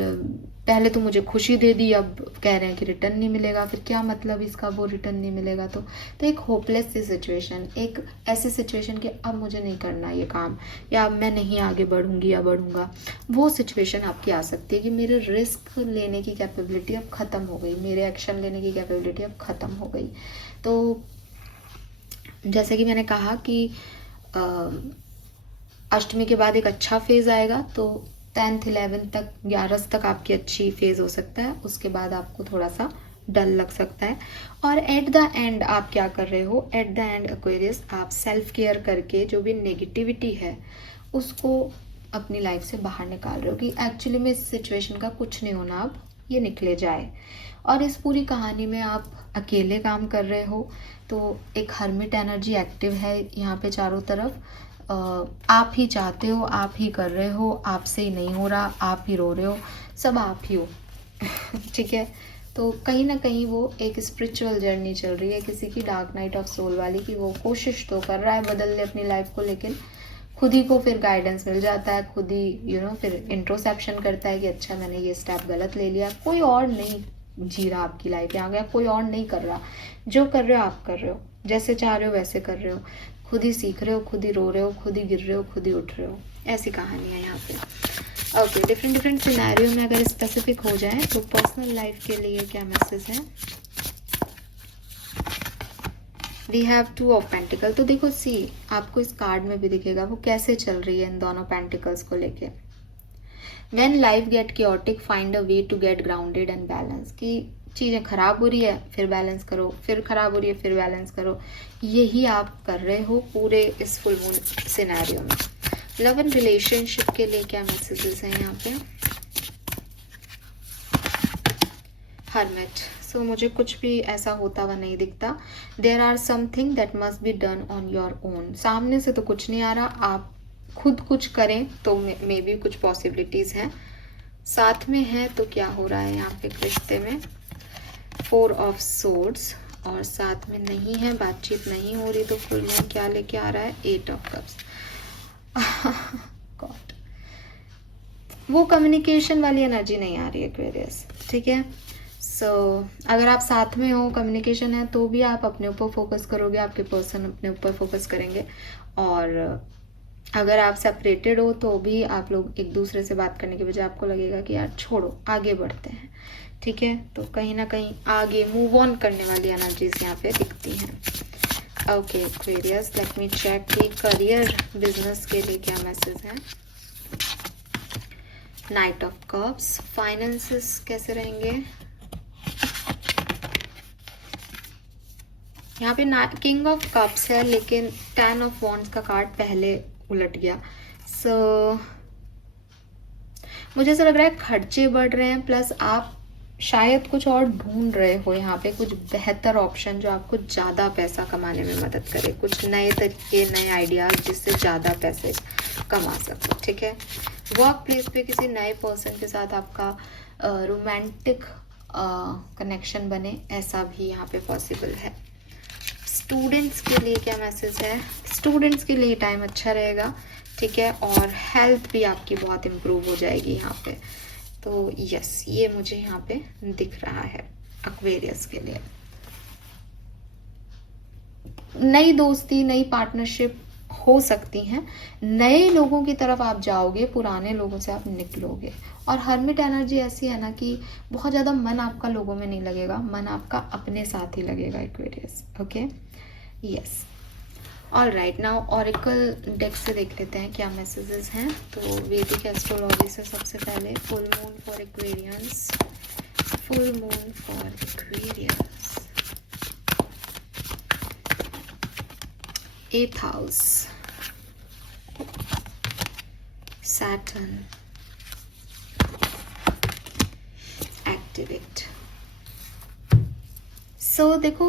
पहले तो मुझे खुशी दे दी, अब कह रहे हैं कि रिटर्न नहीं मिलेगा, फिर क्या मतलब इसका, वो रिटर्न नहीं मिलेगा। तो एक होपलेस सी सिचुएशन, एक ऐसी सिचुएशन कि अब मुझे नहीं करना ये काम, या अब मैं नहीं आगे बढ़ूंगी या बढ़ूंगा, वो सिचुएशन आपकी आ सकती है कि मेरे रिस्क लेने की कैपेबिलिटी अब ख़त्म हो गई, मेरे एक्शन लेने की कैपेबिलिटी अब ख़त्म हो गई। तो जैसे कि मैंने कहा कि अष्टमी के बाद एक अच्छा फेज़ आएगा, तो 10th 11th तक 11th तक आपकी अच्छी फेज़ हो सकता है, उसके बाद आपको थोड़ा सा डल लग सकता है। और एट द एंड आप क्या कर रहे हो, एट द एंड एक्वेरियस आप सेल्फ केयर करके जो भी नेगेटिविटी है उसको अपनी लाइफ से बाहर निकाल रहे हो कि एक्चुअली में इस सिचुएशन का कुछ नहीं होना, अब ये निकले जाए। और इस पूरी कहानी में आप अकेले काम कर रहे हो, तो एक हर्मिट एनर्जी एक्टिव है यहाँ पे चारों तरफ। आप ही चाहते हो, आप ही कर रहे हो, आपसे ही नहीं हो रहा, आप ही रो रहे हो, सब आप ही हो ठीक है। तो कहीं ना कहीं वो एक स्पिरिचुअल जर्नी चल रही है किसी की, डार्क नाइट ऑफ सोल वाली, कि वो कोशिश तो कर रहा है बदलने अपनी लाइफ को, लेकिन खुद ही को फिर गाइडेंस मिल जाता है, खुद ही फिर इंट्रोसेप्शन करता है कि अच्छा मैंने ये स्टेप गलत ले लिया। कोई और नहीं जी रहा आपकी लाइफ, यहाँ गया कोई और नहीं कर रहा, जो कर रहे हो आप कर रहे हो, जैसे चाह रहे हो वैसे कर रहे हो, खुद ही सीख रहे हो, खुद ही रो रहे हो, खुद ही गिर रहे हो, खुद ही उठ रहे हो। ऐसी कहानी है यहाँ पे। ओके, डिफरेंट सिनेरियो में अगर स्पेसिफिक हो जाए तो पर्सनल लाइफ के लिए क्या मैसेज है। We have 2 of pentacle. तो देखो सी, आपको इस कार्ड में भी दिखेगा वो कैसे चल रही है इन दोनों पेंटिकल्स को लेके। When life get chaotic find a way to get grounded and balance, की चीज़ें खराब हो रही है फिर बैलेंस करो, फिर खराब हो रही है फिर बैलेंस करो, यही आप कर रहे हो पूरे इस फुल मून सिनेरियो में। लव एंड रिलेशनशिप के लिए क्या मैसेजेस हैं यहाँ पे। हर्मिट। सो मुझे कुछ भी ऐसा होता हुआ नहीं दिखता। There are something that must be done on your own. सामने से तो कुछ नहीं आ रहा, आप खुद कुछ करें तो मे बी कुछ पॉसिबिलिटीज़ हैं। साथ में है तो क्या हो रहा है यहाँ पे रिश्ते में, 4 ऑफ सोर्ड्स, और साथ में नहीं है, बातचीत नहीं हो रही, तो फुल मून क्या लेके आ रहा है, 8 ऑफ कप्स। गॉड, वो कम्युनिकेशन वाली एनर्जी नहीं आ रही है एक्वेरियस, ठीक है। सो अगर आप साथ में हो, कम्युनिकेशन है, तो भी आप अपने ऊपर फोकस करोगे, आपके पर्सन अपने ऊपर फोकस करेंगे, और अगर आप सेपरेटेड हो तो भी आप लोग एक दूसरे से बात करने के बजाय आपको लगेगा कि यार छोड़ो, आगे बढ़ते हैं, ठीक है। तो कहीं ना कहीं आगे मूव ऑन करने वाली एनर्जीज यहाँ पे दिखती हैं। Okay Aquarius, let me check कि करियर बिजनेस के लिए क्या मैसेज है। नाइट ऑफ कप्स, फाइनेंसेस कैसे रहेंगे यहाँ पे। किंग ऑफ कप्स है, लेकिन 10 ऑफ वॉन्ड्स का कार्ड पहले उलट गया। सो मुझे ऐसा लग रहा है खर्चे बढ़ रहे हैं, प्लस आप शायद कुछ और ढूंढ रहे हो यहाँ पे, कुछ बेहतर ऑप्शन जो आपको ज़्यादा पैसा कमाने में मदद करे, कुछ नए तरीके, नए आइडियाज जिससे ज़्यादा पैसे कमा सको, ठीक है। वर्क प्लेस पे किसी नए पर्सन के साथ आपका रोमांटिक कनेक्शन बने, ऐसा भी यहाँ पे पॉसिबल है। स्टूडेंट्स के लिए क्या मैसेज है। स्टूडेंट्स के लिए टाइम अच्छा रहेगा, ठीक है, और हेल्थ भी आपकी बहुत इम्प्रूव हो जाएगी यहाँ पे। तो यस, ये मुझे यहाँ पे दिख रहा है एक्वेरियस के लिए। नई दोस्ती, नई पार्टनरशिप हो सकती हैं, नए लोगों की तरफ आप जाओगे, पुराने लोगों से आप निकलोगे। और हर्मिट एनर्जी ऐसी है ना कि बहुत ज़्यादा मन आपका लोगों में नहीं लगेगा, मन आपका अपने साथ ही लगेगा Aquarius, okay. Yes, all right, now oracle deck से देख लेते हैं क्या मैसेजेस हैं। तो वैदिक एस्ट्रोलॉजी से सबसे पहले full moon for Aquarians, full moon for Aquarians, 8th house, Saturn, activate. So देखो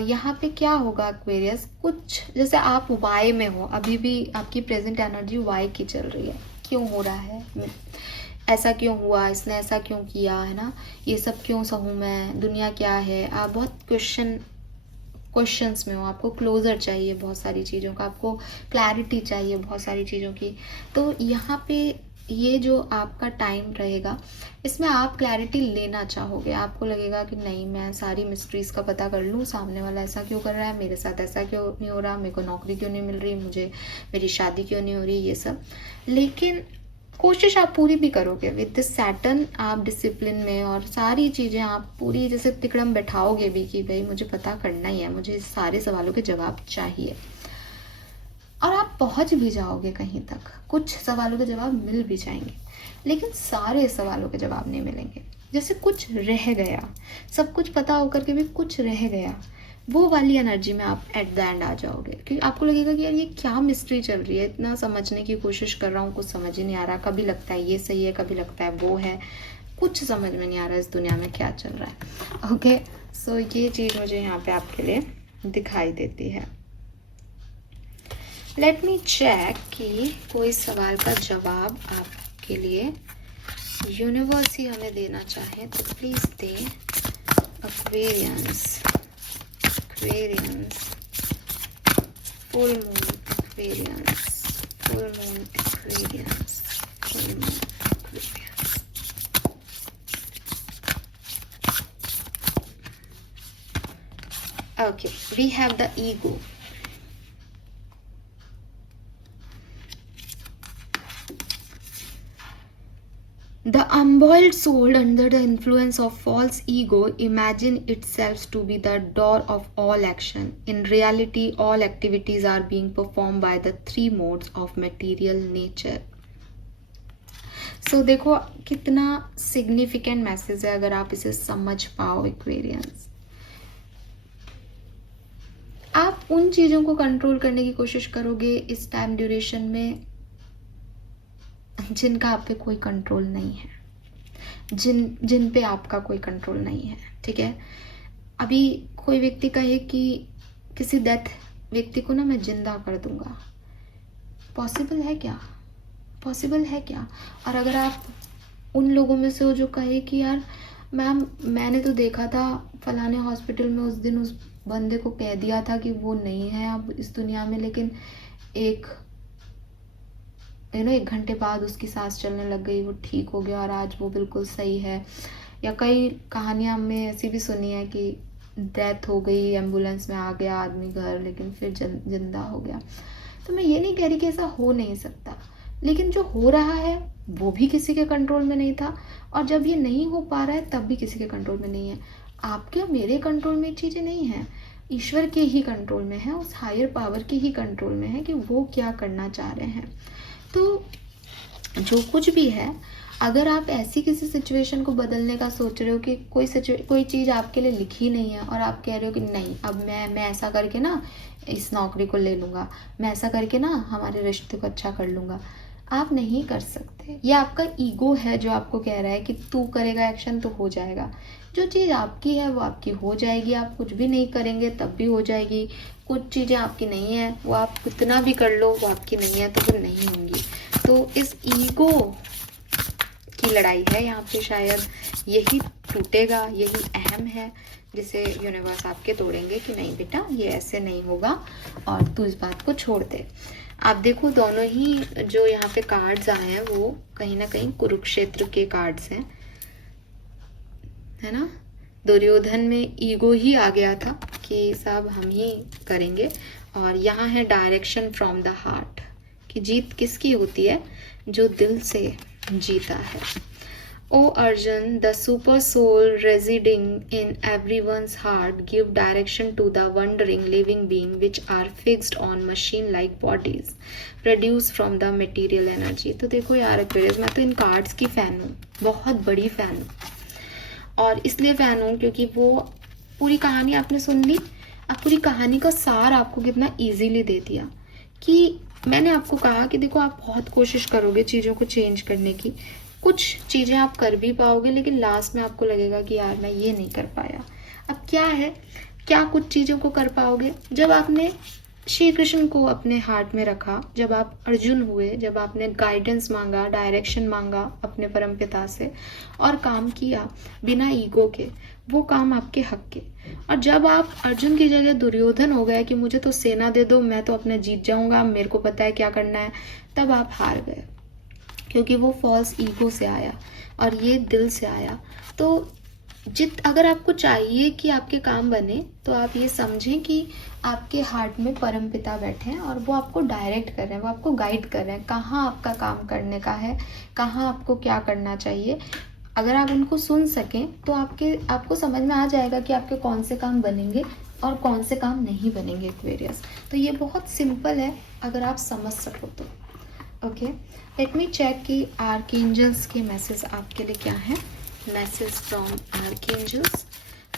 यहाँ पे क्या होगा एक्वेरियस, कुछ जैसे आप वाई में हो, अभी भी आपकी प्रेजेंट एनर्जी वाई की चल रही है। क्यों हो रहा है, ऐसा क्यों हुआ, इसने ऐसा क्यों किया, है ना, ये सब क्यों सहूँ मैं, दुनिया क्या है। आप बहुत क्वेश्चंस में हो, आपको क्लोजर चाहिए बहुत सारी चीज़ों का, आपको क्लैरिटी चाहिए बहुत सारी चीज़ों की। तो यहाँ पे ये जो आपका टाइम रहेगा, इसमें आप क्लैरिटी लेना चाहोगे। आपको लगेगा कि नहीं, मैं सारी मिस्ट्रीज़ का पता कर लूँ, सामने वाला ऐसा क्यों कर रहा है, मेरे साथ ऐसा क्यों नहीं हो रहा, मेरे को नौकरी क्यों नहीं मिल रही, मुझे मेरी शादी क्यों नहीं हो रही, ये सब। लेकिन कोशिश आप पूरी भी करोगे विद दिस सैटर्न, आप डिसिप्लिन में, और सारी चीज़ें आप पूरी जैसे तिकड़म बैठाओगे भी कि भाई मुझे पता करना ही है, मुझे इस सारे सवालों के जवाब चाहिए। और आप पहुंच भी जाओगे कहीं तक, कुछ सवालों के जवाब मिल भी जाएंगे, लेकिन सारे सवालों के जवाब नहीं मिलेंगे। जैसे कुछ रह गया, सब कुछ पता होकर के भी कुछ रह गया, वो वाली एनर्जी में आप एट द एंड आ जाओगे। क्योंकि आपको लगेगा कि यार ये क्या मिस्ट्री चल रही है, इतना समझने की कोशिश कर रहा हूँ, कुछ समझ ही नहीं आ रहा। कभी लगता है ये सही है, कभी लगता है वो है, कुछ समझ में नहीं आ रहा इस दुनिया में क्या चल रहा है, ओके। सो ये चीज़ मुझे यहाँ पे आपके लिए दिखाई देती है। लेट मी चेक कि कोई सवाल का जवाब आपके लिए यूनिवर्स ही हमें देना चाहे तो please they. Aquarians, Aquarians, full moon Aquarians, full moon Aquarians, full moon Aquarians. Okay, we have the ego. The unboiled soul, under the influence of false ego, imagine itself to be the door of all action. In reality, all activities are being performed by the 3 modes of material nature. So देखो कितना significant मैसेज है अगर आप इसे समझ पाओ एक्वेरियंस। आप उन चीज़ों को कंट्रोल करने की कोशिश करोगे इस टाइम ड्यूरेशन में जिनका आप पे कोई कंट्रोल नहीं है, जिन पे आपका कोई कंट्रोल नहीं है, ठीक है। अभी कोई व्यक्ति कहे कि किसी डेथ व्यक्ति को ना मैं जिंदा कर दूंगा, पॉसिबल है क्या, पॉसिबल है क्या। और अगर आप उन लोगों में से हो जो कहे कि यार मैम मैंने तो देखा था फलाने हॉस्पिटल में उस दिन उस बंदे को कह दिया था कि वो नहीं है अब इस दुनिया में, लेकिन एक 1 घंटे बाद उसकी सांस चलने लग गई, वो ठीक हो गया और आज वो बिल्कुल सही है। या कई कहानियाँ हमने ऐसी भी सुनी है कि डेथ हो गई, एम्बुलेंस में आ गया आदमी घर, लेकिन फिर जिंदा हो गया। तो मैं ये नहीं कह रही कि ऐसा हो नहीं सकता, लेकिन जो हो रहा है वो भी किसी के कंट्रोल में नहीं था, और जब ये नहीं हो पा रहा है तब भी किसी के कंट्रोल में नहीं है। आपके और मेरे कंट्रोल में चीज़ें नहीं हैं, ईश्वर के ही कंट्रोल में है, उस हायर पावर के ही कंट्रोल में है कि वो क्या करना चाह रहे हैं। तो जो कुछ भी है, अगर आप ऐसी किसी सिचुएशन को बदलने का सोच रहे हो कि कोई चीज़ आपके लिए लिखी नहीं है और आप कह रहे हो कि नहीं अब मैं ऐसा करके ना इस नौकरी को ले लूँगा, मैं ऐसा करके ना हमारे रिश्ते को अच्छा कर लूँगा, आप नहीं कर सकते। ये आपका ईगो है जो आपको कह रहा है कि तू करेगा एक्शन तो हो जाएगा। जो चीज़ आपकी है वो आपकी हो जाएगी, आप कुछ भी नहीं करेंगे तब भी हो जाएगी। कुछ चीज़ें आपकी नहीं है, वो आप कितना भी कर लो वो आपकी नहीं है तो वो नहीं होंगी। तो इस ईगो की लड़ाई है यहाँ पे, शायद यही टूटेगा, यही अहम है जिसे यूनिवर्स आपके तोड़ेंगे कि नहीं बेटा ये ऐसे नहीं होगा और तू इस बात को छोड़ दे। आप देखो दोनों ही जो यहाँ पे कार्ड्स आए हैं वो कहीं ना कहीं कुरुक्षेत्र के कार्ड्स हैं, है ना। दुर्योधन में ईगो ही आ गया था कि सब हम ही करेंगे, और यहाँ है डायरेक्शन फ्रॉम द हार्ट कि जीत किसकी होती है, जो दिल से जीता है। O Arjun, the super soul residing in everyone's heart, give direction to the wandering living being which are fixed on machine-like bodies, produced from the material energy। तो देखो यार एक्वेरियस, मैं तो इन कार्ड्स की फ़ैन हूँ, बहुत बड़ी फ़ैन हूँ, और इसलिए फ़ैन हूँ क्योंकि वो पूरी कहानी आपने सुन ली। अब पूरी कहानी का सार आपको कितना ईजीली दे दिया कि मैंने आपको कहा कि देखो आप बहुत कोशिश करोगे चीज़ों को चेंज करने की, कुछ चीज़ें आप कर भी पाओगे लेकिन लास्ट में आपको लगेगा कि यार मैं ये नहीं कर पाया। अब क्या है, क्या कुछ चीज़ों को कर पाओगे जब आपने श्री कृष्ण को अपने हार्ट में रखा, जब आप अर्जुन हुए, जब आपने गाइडेंस मांगा, डायरेक्शन मांगा अपने परमपिता से और काम किया बिना ईगो के, वो काम आपके हक के। और जब आप अर्जुन की जगह दुर्योधन हो गए कि मुझे तो सेना दे दो, मैं तो अपने जीत जाऊंगा, मेरे को पता है क्या करना है, तब आप हार गए क्योंकि वो फॉल्स ईगो से आया और ये दिल से आया। तो अगर आपको चाहिए कि आपके काम बने तो आप ये समझें कि आपके हार्ट में परम पिता बैठे हैं और वो आपको डायरेक्ट कर रहे हैं, वो आपको गाइड कर रहे हैं कहाँ आपका काम करने का है, कहाँ आपको क्या करना चाहिए। अगर आप उनको सुन सकें तो आपको समझ में आ जाएगा कि आपके कौन से काम बनेंगे और कौन से काम नहीं बनेंगे एक्वेरियस। तो ये बहुत सिंपल है अगर आप समझ सको तो। ओके, लेट मी चेक कि आर्कएंजल्स के मैसेज आपके लिए क्या है। Message from archangels,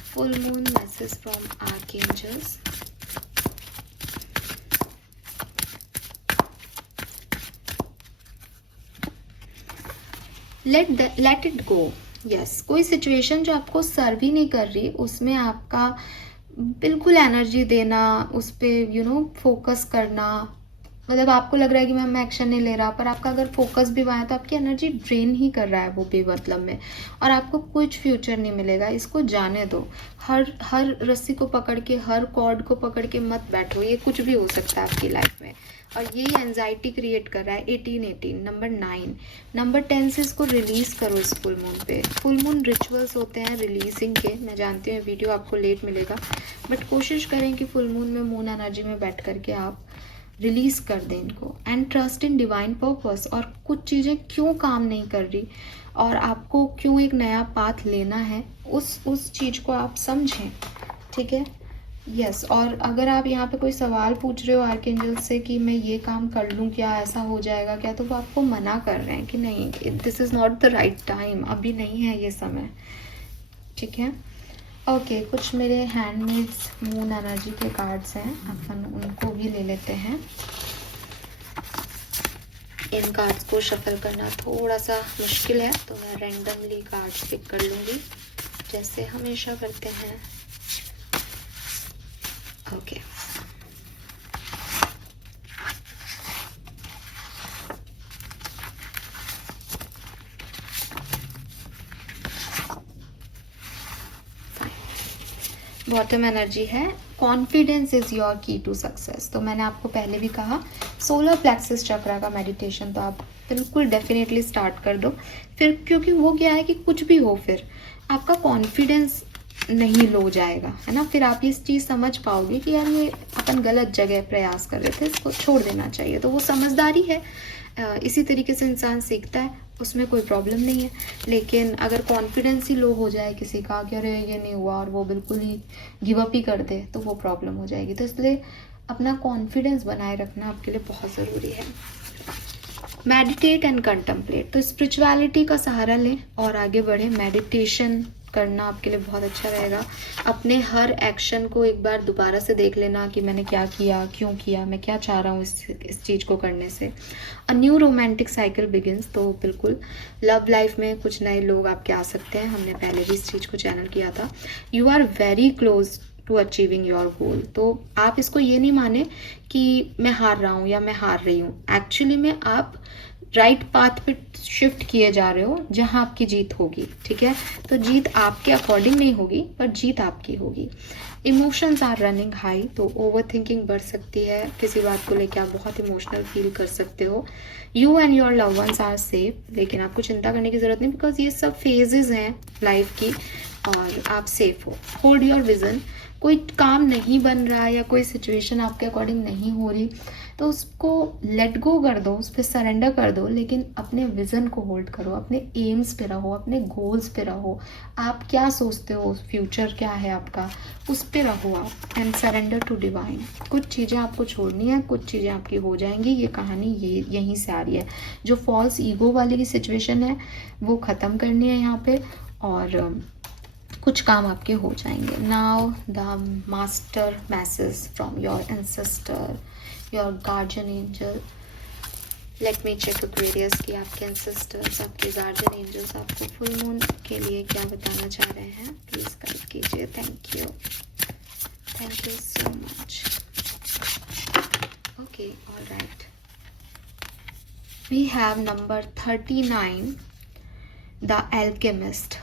full moon message from archangels. Let it go. Yes, कोई सिचुएशन जो आपको सर्व ही नहीं कर रही उसमें आपका बिल्कुल एनर्जी देना, उस पर फोकस करना, मतलब आपको लग रहा है कि मैं एक्शन नहीं ले रहा, पर आपका अगर फोकस भी वहाँ है तो आपकी एनर्जी ड्रेन ही कर रहा है वो बेमतलब में, और आपको कुछ फ्यूचर नहीं मिलेगा। इसको जाने दो। हर रस्सी को पकड़ के, हर कॉर्ड को पकड़ के मत बैठो, ये कुछ भी हो सकता है आपकी लाइफ में, और यही एंजाइटी क्रिएट कर रहा है। 18 नंबर 9 नंबर 10 से इसको रिलीज करो इस फुल मून पे। फुल मून रिचुअल्स होते हैं रिलीजिंग के, मैं जानती हूँ वीडियो आपको लेट मिलेगा, बट कोशिश करें कि फुल मून में मून एनर्जी में बैठ करके आप रिलीज कर दें इनको। And trust in divine purpose. और कुछ चीज़ें क्यों काम नहीं कर रही और आपको क्यों एक नया पाथ लेना है, उस चीज़ को आप समझें, ठीक है। यस, और अगर आप यहाँ पे कोई सवाल पूछ रहे हो आर्कएंजल से कि मैं ये काम कर लूँ क्या, ऐसा हो जाएगा क्या, तो वो आपको मना कर रहे हैं कि नहीं, this is not the right time, अभी नहीं है ये समय, ठीक है। ओके, कुछ मेरे हैंडमेड्स मून एनर्जी के कार्ड्स हैं, अपन उनको भी ले लेते हैं। इन कार्ड्स को शफल करना थोड़ा सा मुश्किल है तो मैं रैंडमली कार्ड्स पिक कर लूँगी जैसे हमेशा करते हैं। ओके, बॉटम एनर्जी है, कॉन्फिडेंस इज योर की टू सक्सेस। तो मैंने आपको पहले भी कहा सोलर प्लेक्सस चक्रा का मेडिटेशन तो आप बिल्कुल डेफिनेटली स्टार्ट कर दो। फिर क्योंकि वो क्या है कि कुछ भी हो फिर आपका कॉन्फिडेंस नहीं लो जाएगा, है ना। फिर आप ये चीज़ समझ पाओगे कि यार ये अपन गलत जगह प्रयास कर रहे थे, इसको छोड़ देना चाहिए। तो वो समझदारी है। इसी तरीके से इंसान सीखता है, उसमें कोई प्रॉब्लम नहीं है। लेकिन अगर कॉन्फिडेंस ही लो हो जाए किसी का कि अरे ये नहीं हुआ और वो बिल्कुल ही गिव अप ही कर दे, तो वो प्रॉब्लम हो जाएगी। तो इसलिए अपना कॉन्फिडेंस बनाए रखना आपके लिए बहुत ज़रूरी है। मेडिटेट एंड कंtemplate, तो स्पिरिचुअलिटी का सहारा लें और आगे बढ़ें। मेडिटेशन करना आपके लिए बहुत अच्छा रहेगा। अपने हर एक्शन को एक बार दोबारा से देख लेना कि मैंने क्या किया, क्यों किया, मैं क्या चाह रहा हूँ इस चीज़ को करने से। A new romantic cycle begins, तो बिल्कुल लव लाइफ में कुछ नए लोग आपके आ सकते हैं। हमने पहले भी इस चीज़ को चैनल किया था। You are very close to achieving your goal, तो आप इसको ये नहीं माने कि मैं हार रहा हूँ या मैं हार रही हूँ। एक्चुअली में आप राइट पाथ पे शिफ्ट किए जा रहे हो जहाँ आपकी जीत होगी, ठीक है। तो जीत आपके अकॉर्डिंग नहीं होगी पर जीत आपकी होगी। इमोशंस आर रनिंग हाई, तो ओवर थिंकिंग बढ़ सकती है, किसी बात को लेकर आप बहुत इमोशनल फील कर सकते हो। You and your love ones are safe, लेकिन आपको चिंता करने की ज़रूरत नहीं, बिकॉज ये सब फेजेस हैं लाइफ की और आप सेफ हो। होल्ड योर विजन, कोई काम नहीं बन रहा है या कोई सिचुएशन आपके अकॉर्डिंग नहीं हो रही तो उसको लेट गो कर दो, उस पर सरेंडर कर दो, लेकिन अपने विज़न को होल्ड करो, अपने एम्स पे रहो, अपने गोल्स पे रहो। आप क्या सोचते हो, फ्यूचर क्या है आपका, उस पे रहो आप, एंड सरेंडर टू डिवाइन। कुछ चीज़ें आपको छोड़नी है, कुछ चीज़ें आपकी हो जाएंगी। ये कहानी यहीं से आ रही है। जो फॉल्स ईगो वाली की सिचुएशन है वो ख़त्म करनी है यहाँ पे, और कुछ काम आपके हो जाएंगे। Now the master message from your ancestor, your guardian angel. Let me check Aquarius कि आपके एंसेस्टर्स, आपके गार्जियन एंजल्स आपको फुल मून के लिए क्या बताना चाह रहे हैं, प्लीज गाइड कीजिए। Thank you so much. Okay, alright, we have number 39, the alchemist.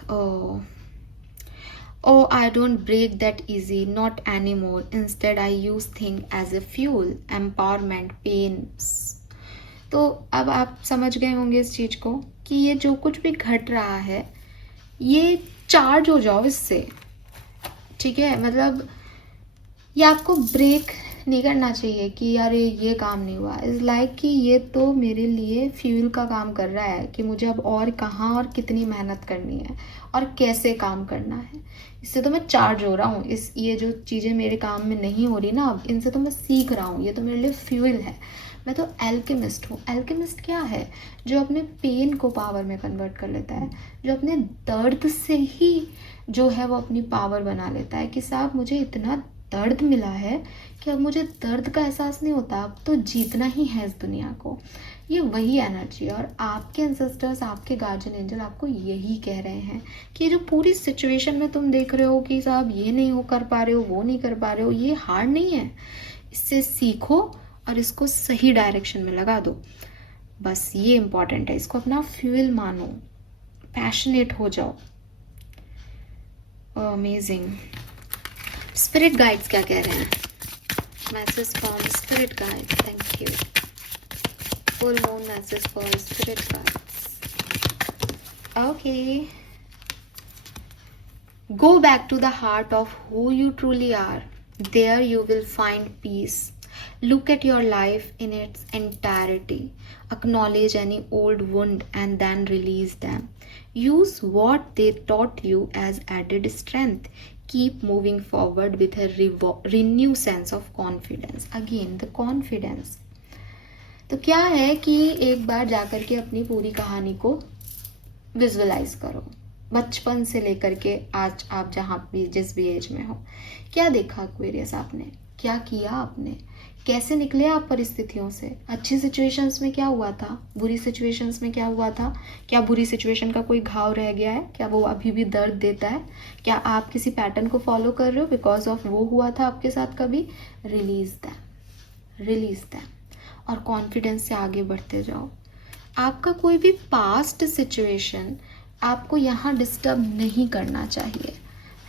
Oh, I don't break that easy, not anymore. Instead, I use things as a fuel, empowerment, pains. तो अब आप समझ गए होंगे इस चीज़ को कि ये जो कुछ भी घट रहा है ये चार्ज हो जाओ इससे, ठीक है। मतलब ये आपको ब्रेक नहीं करना चाहिए कि यार ये काम नहीं हुआ। इज़ लाइक कि ये तो मेरे लिए फ्यूल का काम कर रहा है कि मुझे अब और कहाँ और कितनी मेहनत करनी है और कैसे काम करना है। इससे तो मैं चार्ज हो रहा हूँ। ये जो चीज़ें मेरे काम में नहीं हो रही ना अब, इनसे तो मैं सीख रहा हूँ। ये तो मेरे लिए फ्यूल है। मैं तो एल्केमिस्ट हूँ। एल्केमिस्ट क्या है? जो अपने पेन को पावर में कन्वर्ट कर लेता है, जो अपने दर्द से ही जो है वो अपनी पावर बना लेता है कि साहब मुझे इतना दर्द मिला है कि अब मुझे दर्द का एहसास नहीं होता, अब तो जीतना ही है इस दुनिया को। ये वही एनर्जी, और आपके एंसेस्टर्स, आपके गार्जियन एंजल आपको यही कह रहे हैं कि जो पूरी सिचुएशन में तुम देख रहे हो कि साहब ये नहीं हो कर पा रहे हो, वो नहीं कर पा रहे हो, ये हार नहीं है। इससे सीखो और इसको सही डायरेक्शन में लगा दो। बस ये इम्पॉर्टेंट है। इसको अपना फ्यूल मानो, पैशनेट हो जाओ। अमेजिंग। स्पिरिट गाइड्स क्या कह रहे हैं? Message from spirit guides, thank you. Full moon message for spirit guides. Okay, go back to the heart of who you truly are. There you will find peace. Look at your life in its entirety. Acknowledge any old wound and then release them. Use what they taught you as added strength. Keep moving forward with a renewed sense of confidence. Again, the confidence. तो क्या है कि एक बार जाकर के अपनी पूरी कहानी को विजुअलाइज करो, बचपन से लेकर के आज आप जहाँ भी जिस भी एज में हो। क्या देखा एक्वेरियस आपने? क्या किया आपने? कैसे निकले आप परिस्थितियों से? अच्छी सिचुएशंस में क्या हुआ था? बुरी सिचुएशंस में क्या हुआ था? क्या बुरी सिचुएशन का कोई घाव रह गया है? क्या वो अभी भी दर्द देता है? क्या आप किसी पैटर्न को फॉलो कर रहे हो बिकॉज ऑफ वो हुआ था आपके साथ कभी? रिलीज दैम और कॉन्फिडेंस से आगे बढ़ते जाओ। आपका कोई भी पास्ट सिचुएशन आपको यहाँ डिस्टर्ब नहीं करना चाहिए,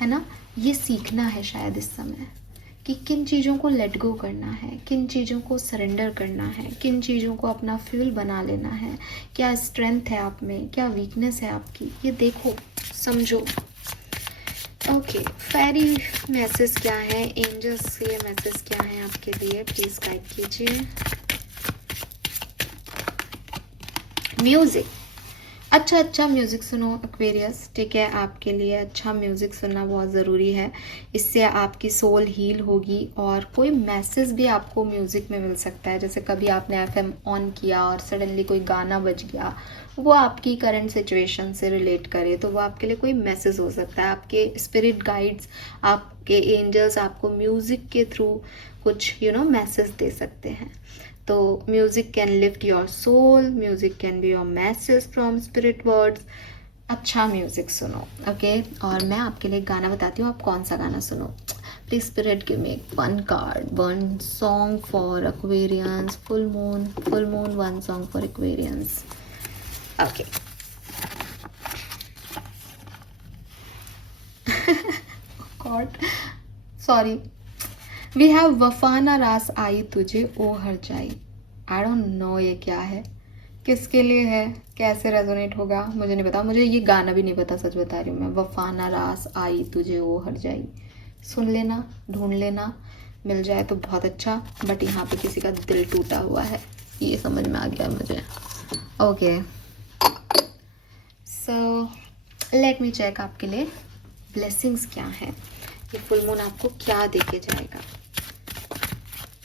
है ना। ये सीखना है शायद इस समय कि किन चीज़ों को लेट गो करना है, किन चीज़ों को सरेंडर करना है, किन चीज़ों को अपना फ्यूल बना लेना है, क्या स्ट्रेंथ है आप में, क्या वीकनेस है आपकी, ये देखो, समझो। ओके, फेरी मैसेज क्या है, एंजल्स के मैसेज क्या है आपके लिए, प्लीज़ गाइड कीजिए। म्यूज़िक, अच्छा म्यूज़िक सुनो एक्वेरियस, ठीक है। आपके लिए अच्छा म्यूज़िक सुनना बहुत ज़रूरी है, इससे आपकी सोल हील होगी और कोई मैसेज भी आपको म्यूज़िक में मिल सकता है। जैसे कभी आपने एफएम ऑन किया और सडनली कोई गाना बज गया, वो आपकी करंट सिचुएशन से रिलेट करे, तो वो आपके लिए कोई मैसेज हो सकता है। आपके स्पिरिट गाइड्स, आपके एंजल्स आपको म्यूज़िक के थ्रू कुछ मैसेज दे सकते हैं। तो music can lift your soul, music can be your message from spirit words. अच्छा म्यूज़िक सुनो, ओके। और मैं आपके लिए गाना बताती हूँ, आप कौन सा गाना सुनो। Please spirit give me one card, one song for Aquarians, full moon, one song for Aquarians. Okay god, sorry. We have वफा ना रास आई तुझे ओ हर जाई। आई डोंट नो ये क्या है, किसके लिए है, कैसे रेजोनेट होगा, मुझे नहीं पता। मुझे ये गाना भी नहीं पता, सच बता रही हूँ मैं। वफा ना रास आई तुझे ओ हर जाई, सुन लेना, ढूंढ लेना, मिल जाए तो बहुत अच्छा। बट यहाँ पे किसी का दिल टूटा हुआ है, ये समझ में आ गया मुझे। Okay, so let me check आपके लिए ब्लेसिंग्स क्या है, ये फुल मून आपको क्या देके जाएगा।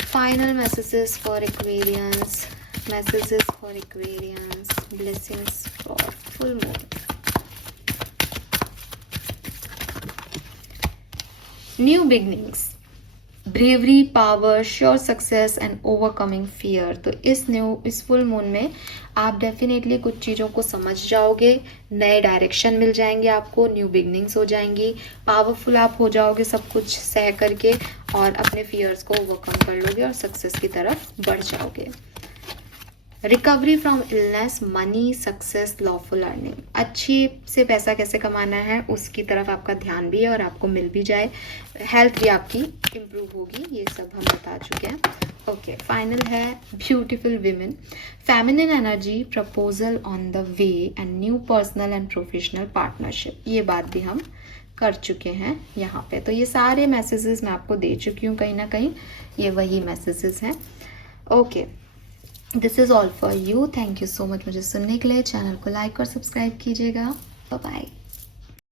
Final messages for Aquarians, messages for Aquarians, blessings for full moon. New beginnings, bravery, power, sure success and overcoming fear। तो इस फुल मून में आप डेफिनेटली कुछ चीज़ों को समझ जाओगे, नए डायरेक्शन मिल जाएंगे आपको, न्यू बिगनिंग्स हो जाएंगी, पावरफुल आप हो जाओगे सब कुछ सह करके, और अपने फियर्स को ओवरकम कर लोगे और सक्सेस की तरफ बढ़ जाओगे। Recovery from illness, money, success, lawful earning, अच्छी से पैसा कैसे कमाना है उसकी तरफ आपका ध्यान भी है और आपको मिल भी जाए। हेल्थ भी आपकी इम्प्रूव होगी, ये सब हम बता चुके हैं। ओके, फाइनल है beautiful women, feminine energy, proposal on the way and new personal and professional partnership. ये बात भी हम कर चुके हैं यहाँ पे। तो ये सारे मैसेजेस मैं आपको दे चुकी हूँ, कहीं ना कहीं ये वही मैसेजेस हैं। Okay, this is all for you. Thank you so much मुझे सुनने के लिए। चैनल को लाइक और सब्सक्राइब कीजिएगा। Bye bye.